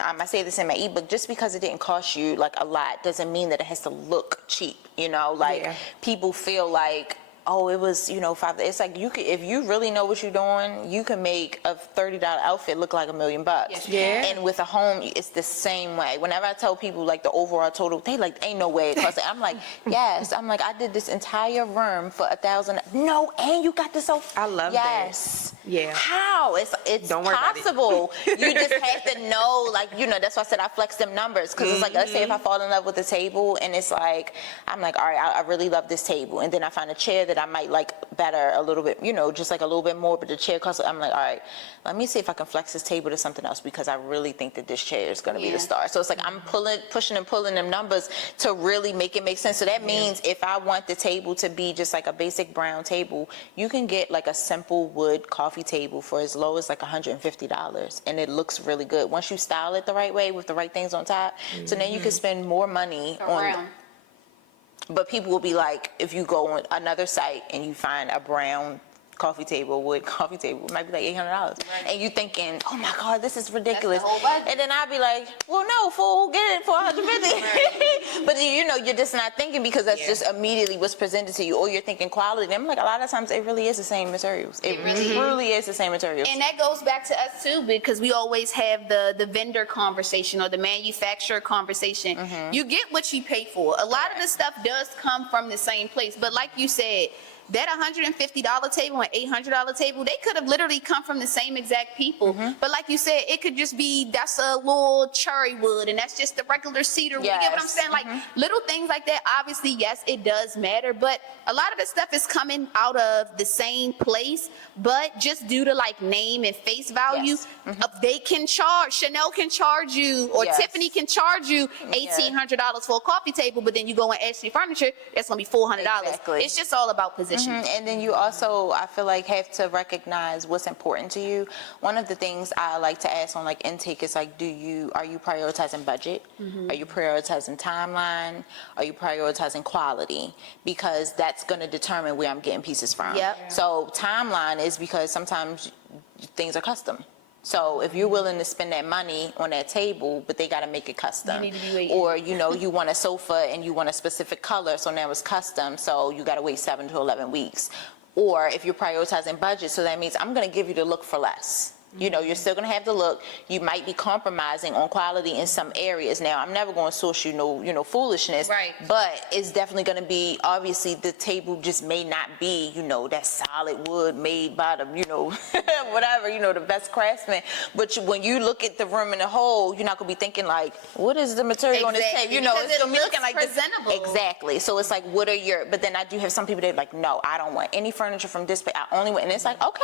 my ebook, just because it didn't cost you like a lot doesn't mean that it has to look cheap. You know, like people feel like, oh, it was, you know, $5. It's like, you could, if you really know what you're doing, you can make a $30 outfit look like $1 million. Yes, And with a home, it's the same way. Whenever I tell people like the overall total, they like, ain't no way it costs. I'm like, yes. I'm like, I did this entire room for $1,000. No, and you got this. I love that. Yes. Yeah. How? It's Don't worry about it. possible. You just have to know, like, you know, that's why I said I flex them numbers. Because it's like, let's say if I fall in love with a table and it's like, I'm like, all right, I really love this table. And then I find a chair that I might like better a little bit, you know, just like a little bit more, but the chair costs, I'm like, all right, let me see if I can flex this table to something else, because I really think that this chair is going to be the star. So it's like, I'm pushing and pulling them numbers to really make it make sense. So that means if I want the table to be just like a basic brown table, you can get like a simple wood coffee table for as low as like $150, and it looks really good once you style it the right way with the right things on top. So then you can spend more money on. But people will be like, if you go on another site and you find a brown coffee table, wood coffee table, it might be like $800. And you thinking, oh my God, this is ridiculous. That's the whole budget. And then I'd be like, well, no, fool, get it for $150. But you know, you're just not thinking because that's just immediately what's presented to you, or you're thinking quality. And I'm like, a lot of times it really is the same materials. It really is the same materials. And that goes back to us too, because we always have the vendor conversation or the manufacturer conversation. You get what you pay for. A lot of the stuff does come from the same place, but like you said, that $150 table and $800 table, they could have literally come from the same exact people. But like you said, it could just be, that's a little cherry wood and that's just the regular cedar wood. You get what I'm saying? Like little things like that, obviously, yes, it does matter. But a lot of the stuff is coming out of the same place, but just due to like name and face value, they can charge, Chanel can charge you, or Tiffany can charge you $1,800 for a coffee table, but then you go and Ashley Furniture, it's gonna be $400. Exactly. It's just all about position. And then you also, I feel like, have to recognize what's important to you. One of the things I like to ask on like intake is like, are you prioritizing budget? Are you prioritizing timeline? Are you prioritizing quality? Because that's going to determine where I'm getting pieces from. So timeline is because sometimes things are custom. So if you're willing to spend that money on that table, but they got to make it custom, You need to be waiting. or you know you want a sofa and you want a specific color, so now it's custom, so you got to wait 7 to 11 weeks. Or if you're prioritizing budget, so that means I'm going to give you the look for less. You know, you're still going to have the look. You might be compromising on quality in some areas. Now, I'm never going to source you no foolishness. Right. But it's definitely going to be, obviously, the table just may not be, that solid wood made by the, whatever, the best craftsman. But when you look at the room in the whole, you're not going to be thinking like, what is the material on this table? It's going to be looking like presentable. Exactly. So it's like, but then I do have some people that are like, no, I don't want any furniture from this, but I only want, and it's like, okay,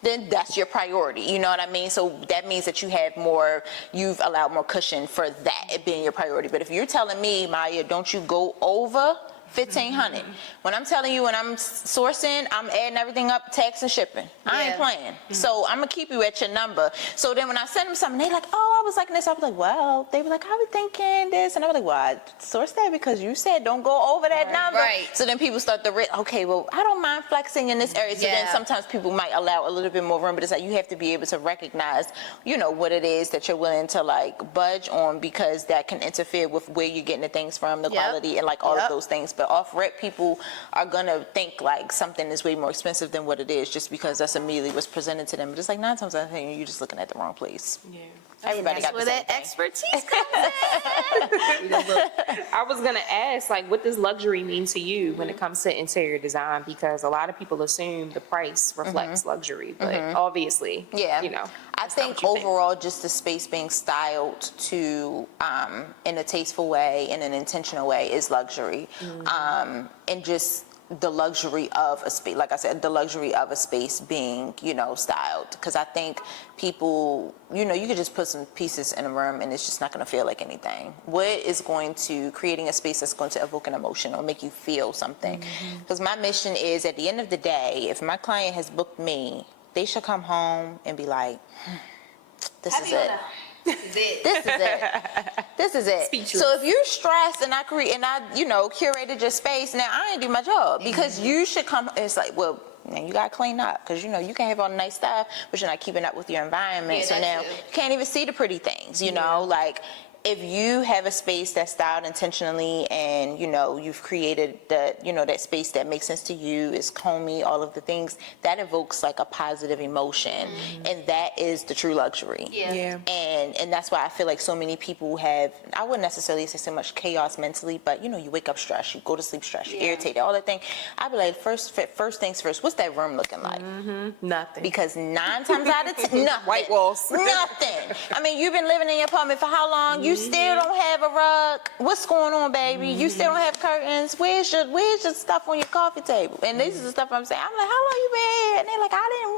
then that's your priority. You know what I mean? So that means that you've allowed more cushion for that being your priority. But if you're telling me, Maya, don't you go over $1,500. When I'm telling you, when I'm sourcing, I'm adding everything up, tax and shipping. I ain't playing. So I'm gonna keep you at your number. So then when I send them something, they like, oh, I was liking this. I was like, well, they were like, I was thinking this, and I was like, well, I sourced that because you said don't go over that number. Right. So then people start to, okay, well, I don't mind flexing in this area. So then sometimes people might allow a little bit more room, but it's like you have to be able to recognize, what it is that you're willing to like budge on, because that can interfere with where you're getting the things from, the quality, and like all of those things. But off rip, people are gonna think like something is way more expensive than what it is, just because that's immediately what's presented to them. But it's like 9 times out of 10, you're just looking at the wrong place. Yeah. Everybody got Where the same that thing. expertise comes in. I was gonna ask, like, what does luxury mean to you when it comes to interior design? Because a lot of people assume the price reflects luxury, but obviously, I think overall, just the space being styled to in a tasteful way, in an intentional way, is luxury, and just the luxury of a space. Like I said, the luxury of a space being, styled. Because I think people, you could just put some pieces in a room and it's just not going to feel like anything. What is creating a space that's going to evoke an emotion or make you feel something? Because my mission is, at the end of the day, if my client has booked me, they should come home and be like, this is it. This is it. Speechless. So if you're stressed and I curated your space, now I ain't do my job, because you should come. It's like, well, now you gotta clean up, because you can have all the nice stuff, but you're not keeping up with your environment. So now you can't even see the pretty things. Like, if you have a space that's styled intentionally and, you've created that space that makes sense to you, is homey, all of the things, that evokes like a positive emotion. And that is the true luxury. And that's why I feel like so many people have, I wouldn't necessarily say so much chaos mentally, but you wake up stressed, you go to sleep stressed, you're irritated, all that thing. I'd be like, first things first, what's that room looking like? Nothing. Because 9 times out of 10, nothing. White walls. Nothing. I mean, you've been living in your apartment for how long? You still don't have a rug. What's going on, baby? You still don't have curtains. Where's your stuff on your coffee table? And this is the stuff I'm saying. I'm like, how long you been here? And they're like, I didn't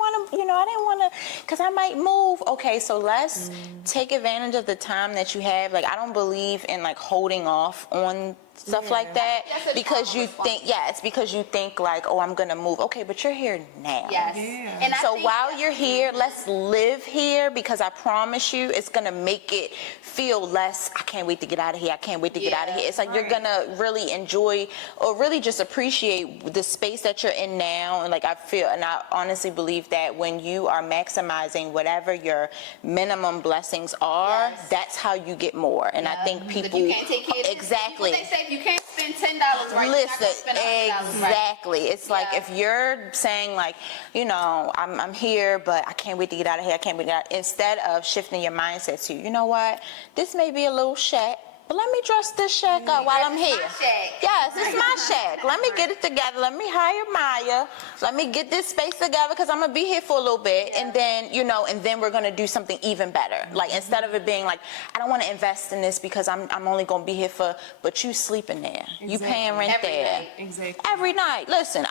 want to, because I might move. Okay, so let's take advantage of the time that you have. Like, I don't believe in like holding off on stuff like that, Yes, it's because you responsible. think, it's because you think like, oh, I'm gonna move. Okay, but you're here now. Yes. Yeah. And I So think while you're here, let's live here, because I promise you, it's gonna make it feel less, I can't wait to get out of here. I can't wait to get out of here. It's like you're gonna really enjoy, or really just appreciate the space that you're in now. And like I feel, and I honestly believe that when you are maximizing whatever your minimum blessings are, Yes. that's how you get more. And I think if people, you can't take care of exactly. People, they say if you can't spend $10 right, you're not gonna Listen, spend $100 right. exactly. It's like Yeah. if you're saying like, you know, I'm here, but I can't wait to get out of here. I can't wait to get out. Instead of shifting your mindset to, you know what, this may be a little shack, but let me dress this shack up while I'm It's here. my shack. Yes, it's my shack. Let me get it together. Let me hire Maya. Let me get this space together, because I'm gonna be here for a little bit, and then, you know, and then we're gonna do something even better. Like instead of it being like, I don't want to invest in this because I'm only gonna be here for, but you sleeping there, you paying rent Every there. night. Exactly. Every night. Listen,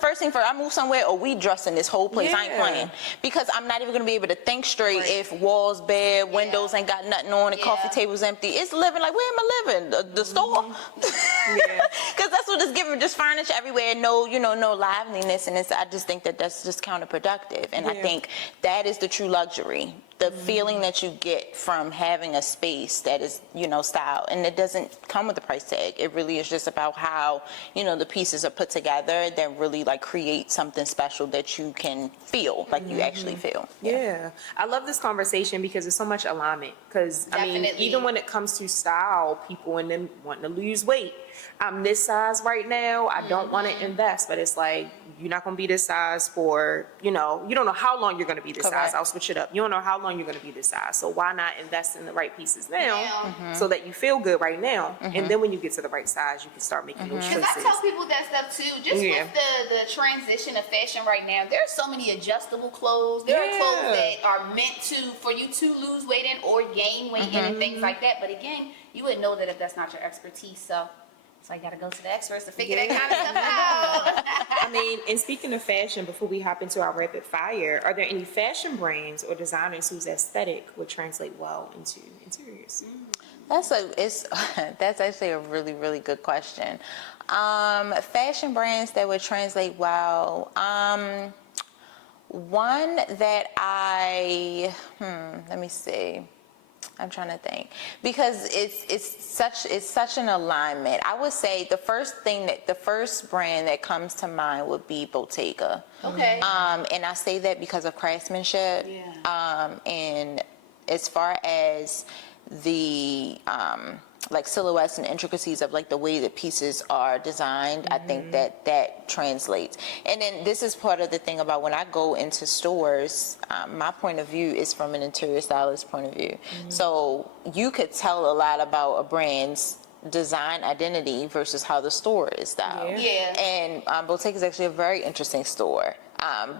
first thing first, I move somewhere, or we dressing this whole place. I ain't Yeah. playing, because I'm not even gonna be able to think straight if walls bare, windows ain't got nothing on, and coffee table's empty. It's living like, where am I living? The store. Because that's what it's giving, just furniture everywhere, no, you know, no liveliness, and I just think that that's just counterproductive. And I think that is the true luxury. The feeling that you get from having a space that is, you know, style, and it doesn't come with a price tag. It really is just about how, you know, the pieces are put together that really like create something special that you can feel, like you actually feel. Yeah, I love this conversation because there's so much alignment. Because I mean, Definitely. even when it comes to style, people and them wanting to lose weight, I'm this size right now. I don't want to invest, but it's like you're not going to be this size for, you know, you don't know how long you're going to be this Correct. size. I'll switch it up. You don't know how long you're going to be this size, so why not invest in the right pieces now, so that you feel good right now, and then when you get to the right size, you can start making those choices. Because I tell people that stuff too. Just with the transition of fashion right now, there are so many adjustable clothes. There are clothes that are meant for you to lose weight in or gain weight in and things like that. But again, you wouldn't know that if that's not your expertise. So I gotta go to the experts to figure that kind of stuff out. I mean, and speaking of fashion, before we hop into our rapid fire, are there any fashion brands or designers whose aesthetic would translate well into interiors? That's actually a really, really good question. Fashion brands that would translate well. One that let me see. I'm trying to think, because it's such an alignment. I would say the first brand that comes to mind would be Bottega. Okay. And I say that because of craftsmanship. Yeah. And as far as the like silhouettes and intricacies of like the way that pieces are designed, I think that translates. And then this is part of the thing about when I go into stores, my point of view is from an interior stylist point of view. So you could tell a lot about a brand's design identity versus how the store is styled. Yeah. And Bottega is actually a very interesting store.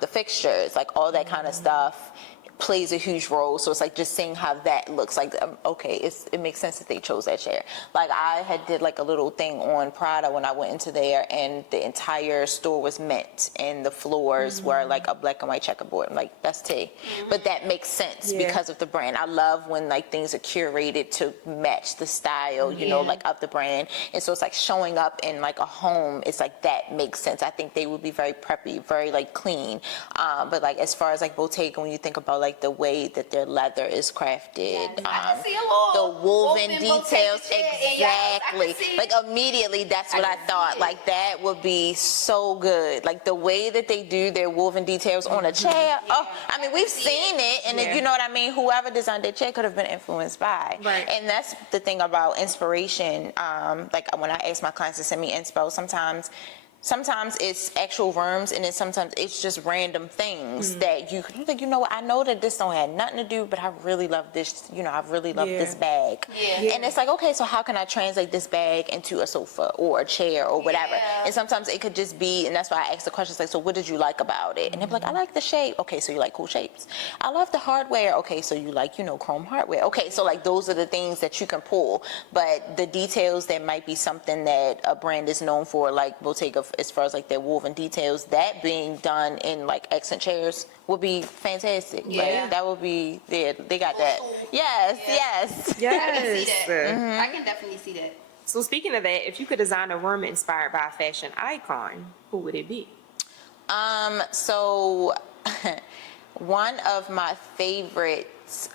The fixtures, like all that kind of stuff, plays a huge role. So it's like just seeing how that looks like, okay, it makes sense that they chose that chair. Like I had did like a little thing on Prada when I went into there, and the entire store was mint and the floors were like a black and white checkerboard. I'm like, that's tea. But that makes sense because of the brand. I love when like things are curated to match the style, you know, like of the brand. And so it's like showing up in like a home, it's like that makes sense. I think they would be very preppy, very like clean. But like as far as like Bottega, when you think about like the way that their leather is crafted, I can see a little the woven details, I can exactly. see. Like immediately, that's what I thought. Like that would be so good. Like the way that they do their woven details on a chair. Oh, I mean, we've seen it, and you know what I mean. Whoever designed that chair could have been influenced by. Right. And that's the thing about inspiration. Like when I ask my clients to send me inspo, sometimes it's actual rooms, and then sometimes it's just random things that you think, you know what, I know that this don't have nothing to do, but I really love this, you know, I really love this bag. And it's like, okay, so how can I translate this bag into a sofa or a chair or whatever? And sometimes it could just be, and that's why I ask the questions like, so what did you like about it? And they're like, I like the shape. Okay, so you like cool shapes. I love the hardware. Okay, so you like, you know, chrome hardware. Okay, so like those are the things that you can pull. But the details that might be something that a brand is known for, like Bottega, as far as like their woven details, that being done in like accent chairs would be fantastic. Like, that would be, they got that. Yes. I can see that. I can definitely see that. So speaking of that, if you could design a room inspired by a fashion icon, who would it be? So one of my favorites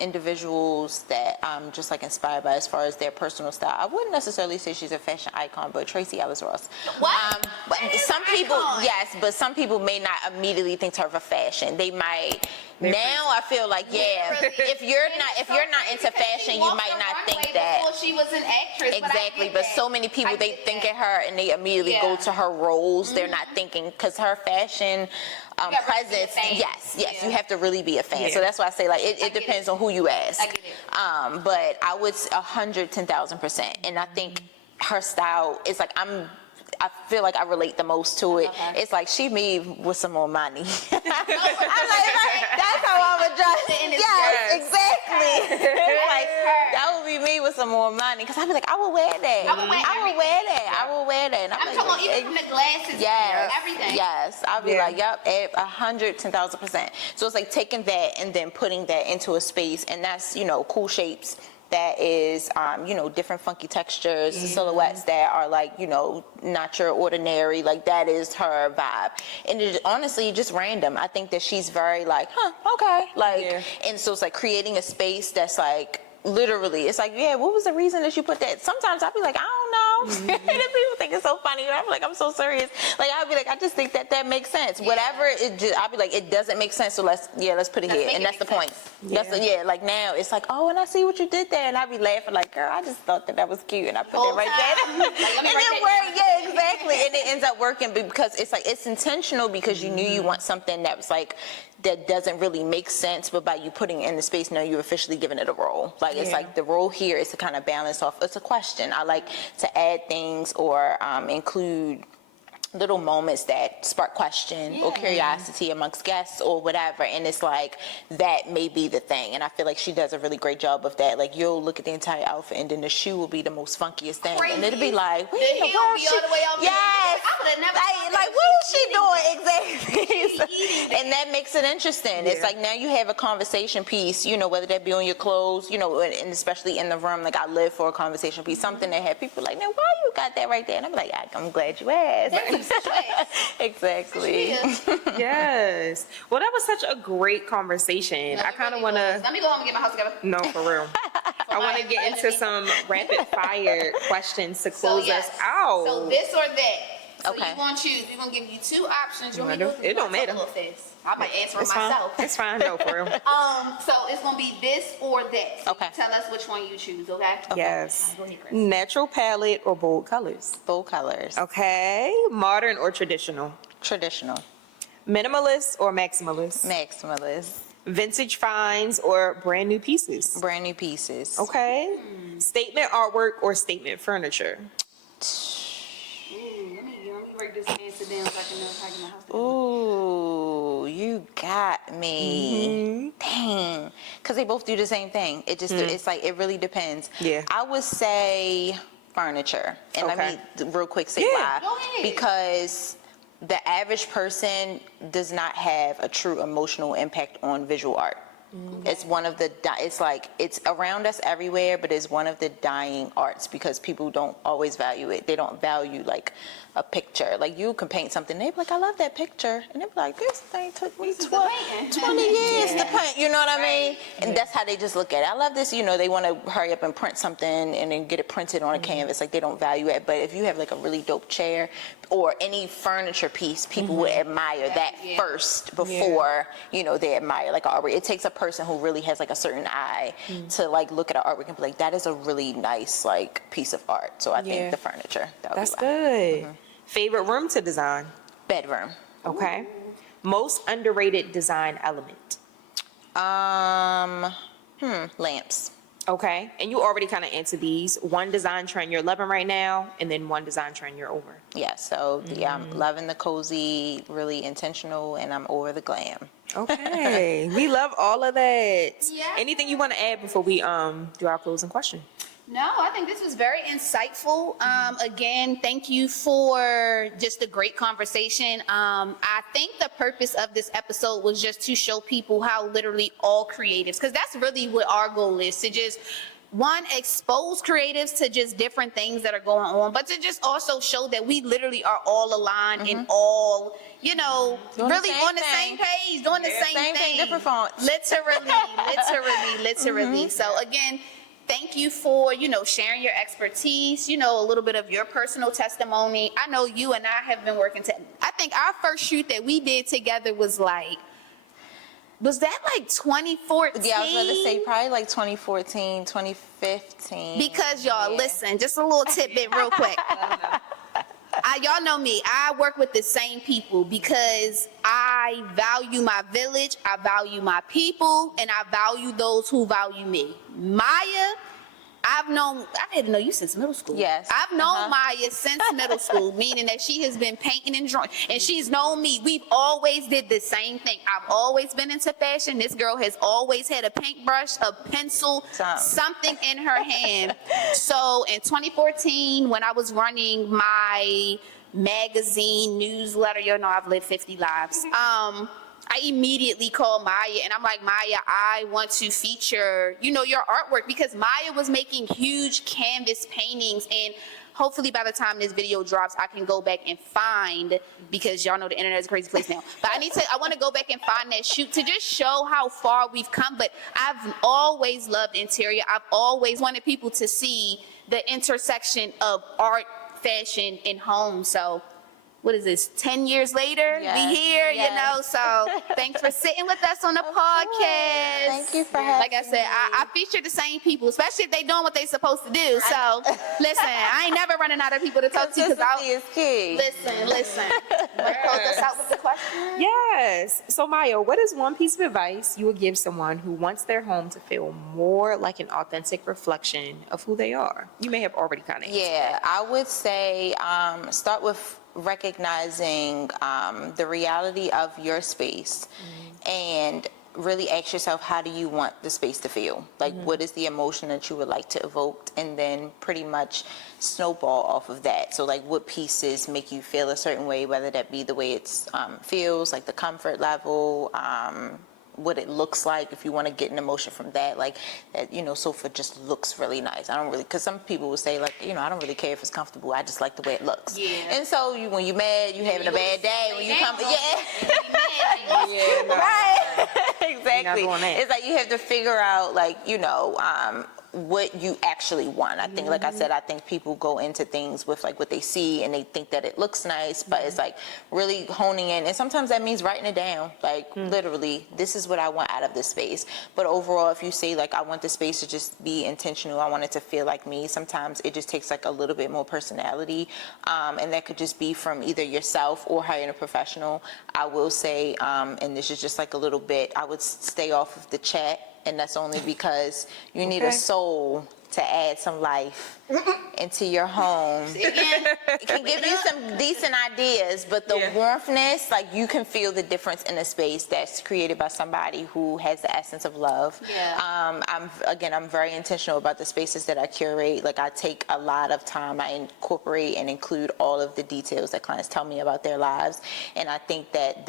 individuals that I'm just like inspired by as far as their personal style. I wouldn't necessarily say she's a fashion icon, but Tracy Ellis Ross. What? But some people, icon. yes, but some people may not immediately think to her for fashion. They might. Now I feel like if you're not into fashion, you might not think that. Before she was an actress. Exactly, but so many people they think at her and they immediately go to her roles. They're not thinking because her fashion presence. Yes, you have to really be a fan. So that's why I say like it depends on who you ask. I get it. But I would 110,000%, and I think her style is like I feel like I relate the most to it. Okay. It's like she me with some more money. I'm like, that's how I'm adjusting. Yes, exactly. Like that would be me with some more money, because I'd be like, I would wear that. I would wear that. And I'm talking about even from the glasses, everything. Yes, I'll be like, yep, 110,000%. So it's like taking that and then putting that into a space, and that's cool shapes. That is, different funky textures, silhouettes that are like, not your ordinary. Like that is her vibe, and it honestly just random. I think that she's very like, okay, like, and so it's like creating a space that's like. Literally, it's like, what was the reason that you put that? Sometimes I'll be like, I don't know. And people think it's so funny. I'm like, I'm so serious. Like, I'll be like, I just think that makes sense. Whatever, I'll be like, it doesn't make sense, so let's put it here. And that's the point. Like now, it's like, oh, and I see what you did there. And I'll be laughing like, girl, I just thought that was cute. And I put that right there. And it worked, exactly. And it ends up working because it's like, it's intentional because you knew you want something that was like, that doesn't really make sense, but by you putting it in the space, now you're officially giving it a role. Like it's like the role here is to kind of balance off. It's a question. I like to add things or include little moments that spark question or curiosity amongst guests or whatever, and it's like that may be the thing, and I feel like she does a really great job of that. Like you'll look at the entire outfit and then the shoe will be the most funkiest thing, and it'll be like, what in the world she like what is she doing exactly? And that makes it interesting. It's like now you have a conversation piece, whether that be on your clothes, and especially in the room. Like I live for a conversation piece, something that have people like, now why you got that right there? And I'm like, I'm glad you asked. Exactly. Yes. Well, that was such a great conversation. I kind of want to. Let me go home and get my house together. No, for real. I want to get into some rapid fire questions to close us out. So this or that. So Okay. you want to choose. We're going to give you two options. It don't matter. I might answer It's myself. Fine. It's fine. No, for real. So it's going to be this or that. So Okay. tell us which one you choose, okay? Yes. Go ahead, Chris. Natural palette or bold colors? Bold colors. Okay. Modern or traditional? Traditional. Minimalist or maximalist? Maximalist. Vintage finds or brand new pieces? Brand new pieces. Okay. Statement artwork or statement furniture? Let me break this answer down so I can know if I get my house together. Ooh, you got me. Dang. Because they both do the same thing. It just, it's like, it really depends. Yeah. I would say furniture. And let me real quick say why. Go ahead. Because the average person does not have a true emotional impact on visual art. It's one of the, it's like, it's around us everywhere, but it's one of the dying arts because people don't always value it. They don't value like a picture. Like you can paint something, they be like, I love that picture. And they be like, this thing took me 20 years to paint, you know what I mean? And that's how they just look at it. I love this, they want to hurry up and print something and then get it printed on a canvas. Like they don't value it. But if you have like a really dope chair or any furniture piece, people would admire that first before, they admire like artwork. It takes a person who really has like a certain eye to like look at an artwork and be like, that is a really nice like piece of art. So I think the furniture. That's good. Favorite room to design? Bedroom. Okay. Most underrated design element? Lamps. Okay. And you already kind of answered these. One design trend you're loving right now, and then one design trend you're over. Yeah, so I'm loving the cozy, really intentional, and I'm over the glam. Okay. We love all of that. Yeah. Anything you want to add before we do our closing question? No, I think this was very insightful. Again, thank you for just a great conversation. I think the purpose of this episode was just to show people how literally all creatives, because that's really what our goal is, to just one, expose creatives to just different things that are going on, but to just also show that we literally are all aligned and all, you know, Doing really the same on the same thing. page, doing the same thing. Different fonts. Literally. So again, thank you for, you know, sharing your expertise, you know, a little bit of your personal testimony. I know you and I have been working I think our first shoot that we did together was that like 2014? Yeah, I was about to say probably like 2014, 2015. Because y'all, listen, just a little tidbit real quick. Y'all know me. I work with the same people because I value my village, I value my people, and I value those who value me. Maya, I didn't know you since middle school. Yes. I've known Maya since middle school, meaning that she has been painting and drawing. And she's known me. We've always did the same thing. I've always been into fashion. This girl has always had a paintbrush, a pencil, something in her hand. So in 2014, when I was running my magazine newsletter, you know, I've lived 50 lives. I immediately called Maya and I'm like, Maya, I want to feature, you know, your artwork, because Maya was making huge canvas paintings, and hopefully by the time this video drops, I can go back and find, because y'all know the internet is a crazy place now, but I want to go back and find that shoot to just show how far we've come. But I've always loved interior. I've always wanted people to see the intersection of art, fashion, and home. So what is this, 10 years later? Yes, We here, yes. you know, so thanks for sitting with us on the podcast. Thank you for having Like I said, I feature the same people, especially if they doing what they supposed to do. So, listen, I ain't never running out of people to talk to, because Consistency is key. Listen. Close us out with the question. Yes. So Maya, what is one piece of advice you would give someone who wants their home to feel more like an authentic reflection of who they are? You may have already kind of answered Yeah, that. I would say start with recognizing the reality of your space, and really ask yourself, how do you want the space to feel? Like, what is the emotion that you would like to evoke? And then pretty much snowball off of that. So like, what pieces make you feel a certain way, whether that be the way it feels, like the comfort level, what it looks like, if you want to get an emotion from that, like that, you know, sofa just looks really nice. I don't really, because some people will say like, you know, I don't really care if it's comfortable, I just like the way it looks. Yeah. And so when you're mad, you're having a bad day, when you come, Yeah, no. right, exactly. Never on that. It's like you have to figure out, like, you know, what you actually want. I think, like I said, I think people go into things with like what they see and they think that it looks nice, but it's like really honing in. And sometimes that means writing it down, like literally, this is what I want out of this space. But overall, if you say like, I want the space to just be intentional, I want it to feel like me, sometimes it just takes like a little bit more personality. And that could just be from either yourself or hiring a professional. I will say, and this is just like a little bit, I would stay off of the chat. And that's only because you need a soul to add some life into your home. It can give you some decent ideas, but the warmthness, like you can feel the difference in a space that's created by somebody who has the essence of love. Yeah. I'm very intentional about the spaces that I curate. Like I take a lot of time, I incorporate and include all of the details that clients tell me about their lives. And I think that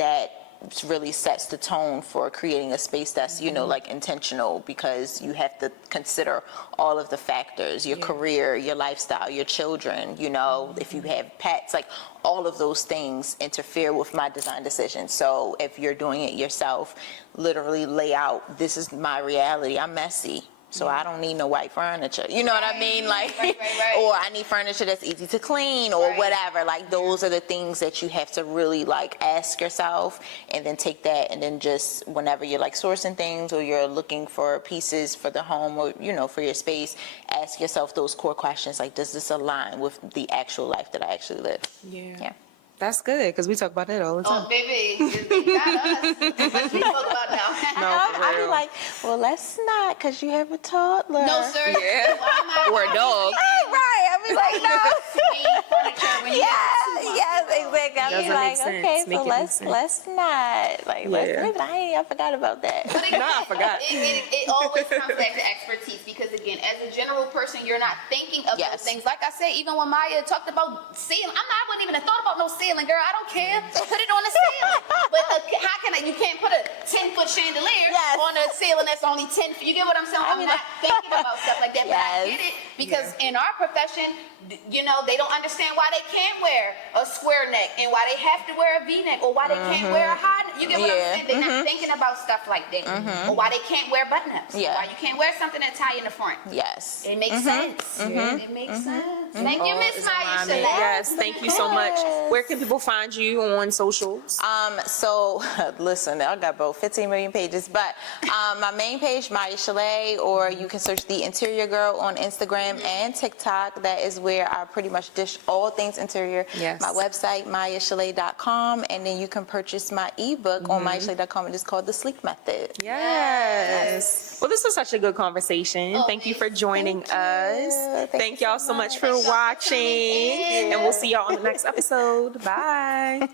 really sets the tone for creating a space that's, you know, like intentional, because you have to consider all of the factors, your career, your lifestyle, your children, you know, if you have pets, like all of those things interfere with my design decisions. So if you're doing it yourself, literally lay out, this is my reality. I'm messy. So I don't need no white furniture. You know what I mean? Like, or I need furniture that's easy to clean or whatever. Like those are the things that you have to really like ask yourself, and then take that, and then just whenever you're like sourcing things or you're looking for pieces for the home or, you know, for your space, ask yourself those core questions. Like, does this align with the actual life that I actually live? Yeah. That's good, because we talk about that all the time. Oh, baby, not us. What you talk about now? I'll be like, well, let's not, because you have a toddler. No, sir. Yeah. Or a dog. Right. I'll be like, no. Yes, exactly. I'll be Doesn't like, make sense. okay, Make so it make sense. let's not. Like, I forgot about that. But again, No, I forgot. It always comes back to expertise, because again, as a general person, you're not thinking of those things. Like I said, even when Maya talked about ceiling, I wouldn't even have thought about no ceiling, girl. I don't care. Put it on the ceiling. But how can you can't put a 10-foot 10-foot chandelier Yes. on a ceiling that's only 10 feet. You get what I'm saying? I'm not thinking about stuff like that, but I Yes. get it because in our profession, you know, they don't understand why they can't wear a square neck and why they have to wear a V-neck or why they can't wear a high neck. You get what I'm saying? They're not thinking about stuff like that. Or why they can't wear button-ups. Yeah. Why you can't wear something that tie in the front. Yes. It makes sense. It makes sense. Thank you, All Miss is Miya alignment. Shelae. Yes, thank you so much. Where can people find you on socials? So listen, I got about 15 million pages, but my main page, Miya Shelae, or you can search The Interior Girl on Instagram and TikTok. That is where I pretty much dish all things interior. Yes. My website, MiyaShelae.com, and then you can purchase my ebook on MiyaShelae.com. It is called The Sleek Method. Yes. Well, this was such a good conversation. Thank you for joining us. Thank y'all so much for watching. And we'll see y'all on the next episode. Bye.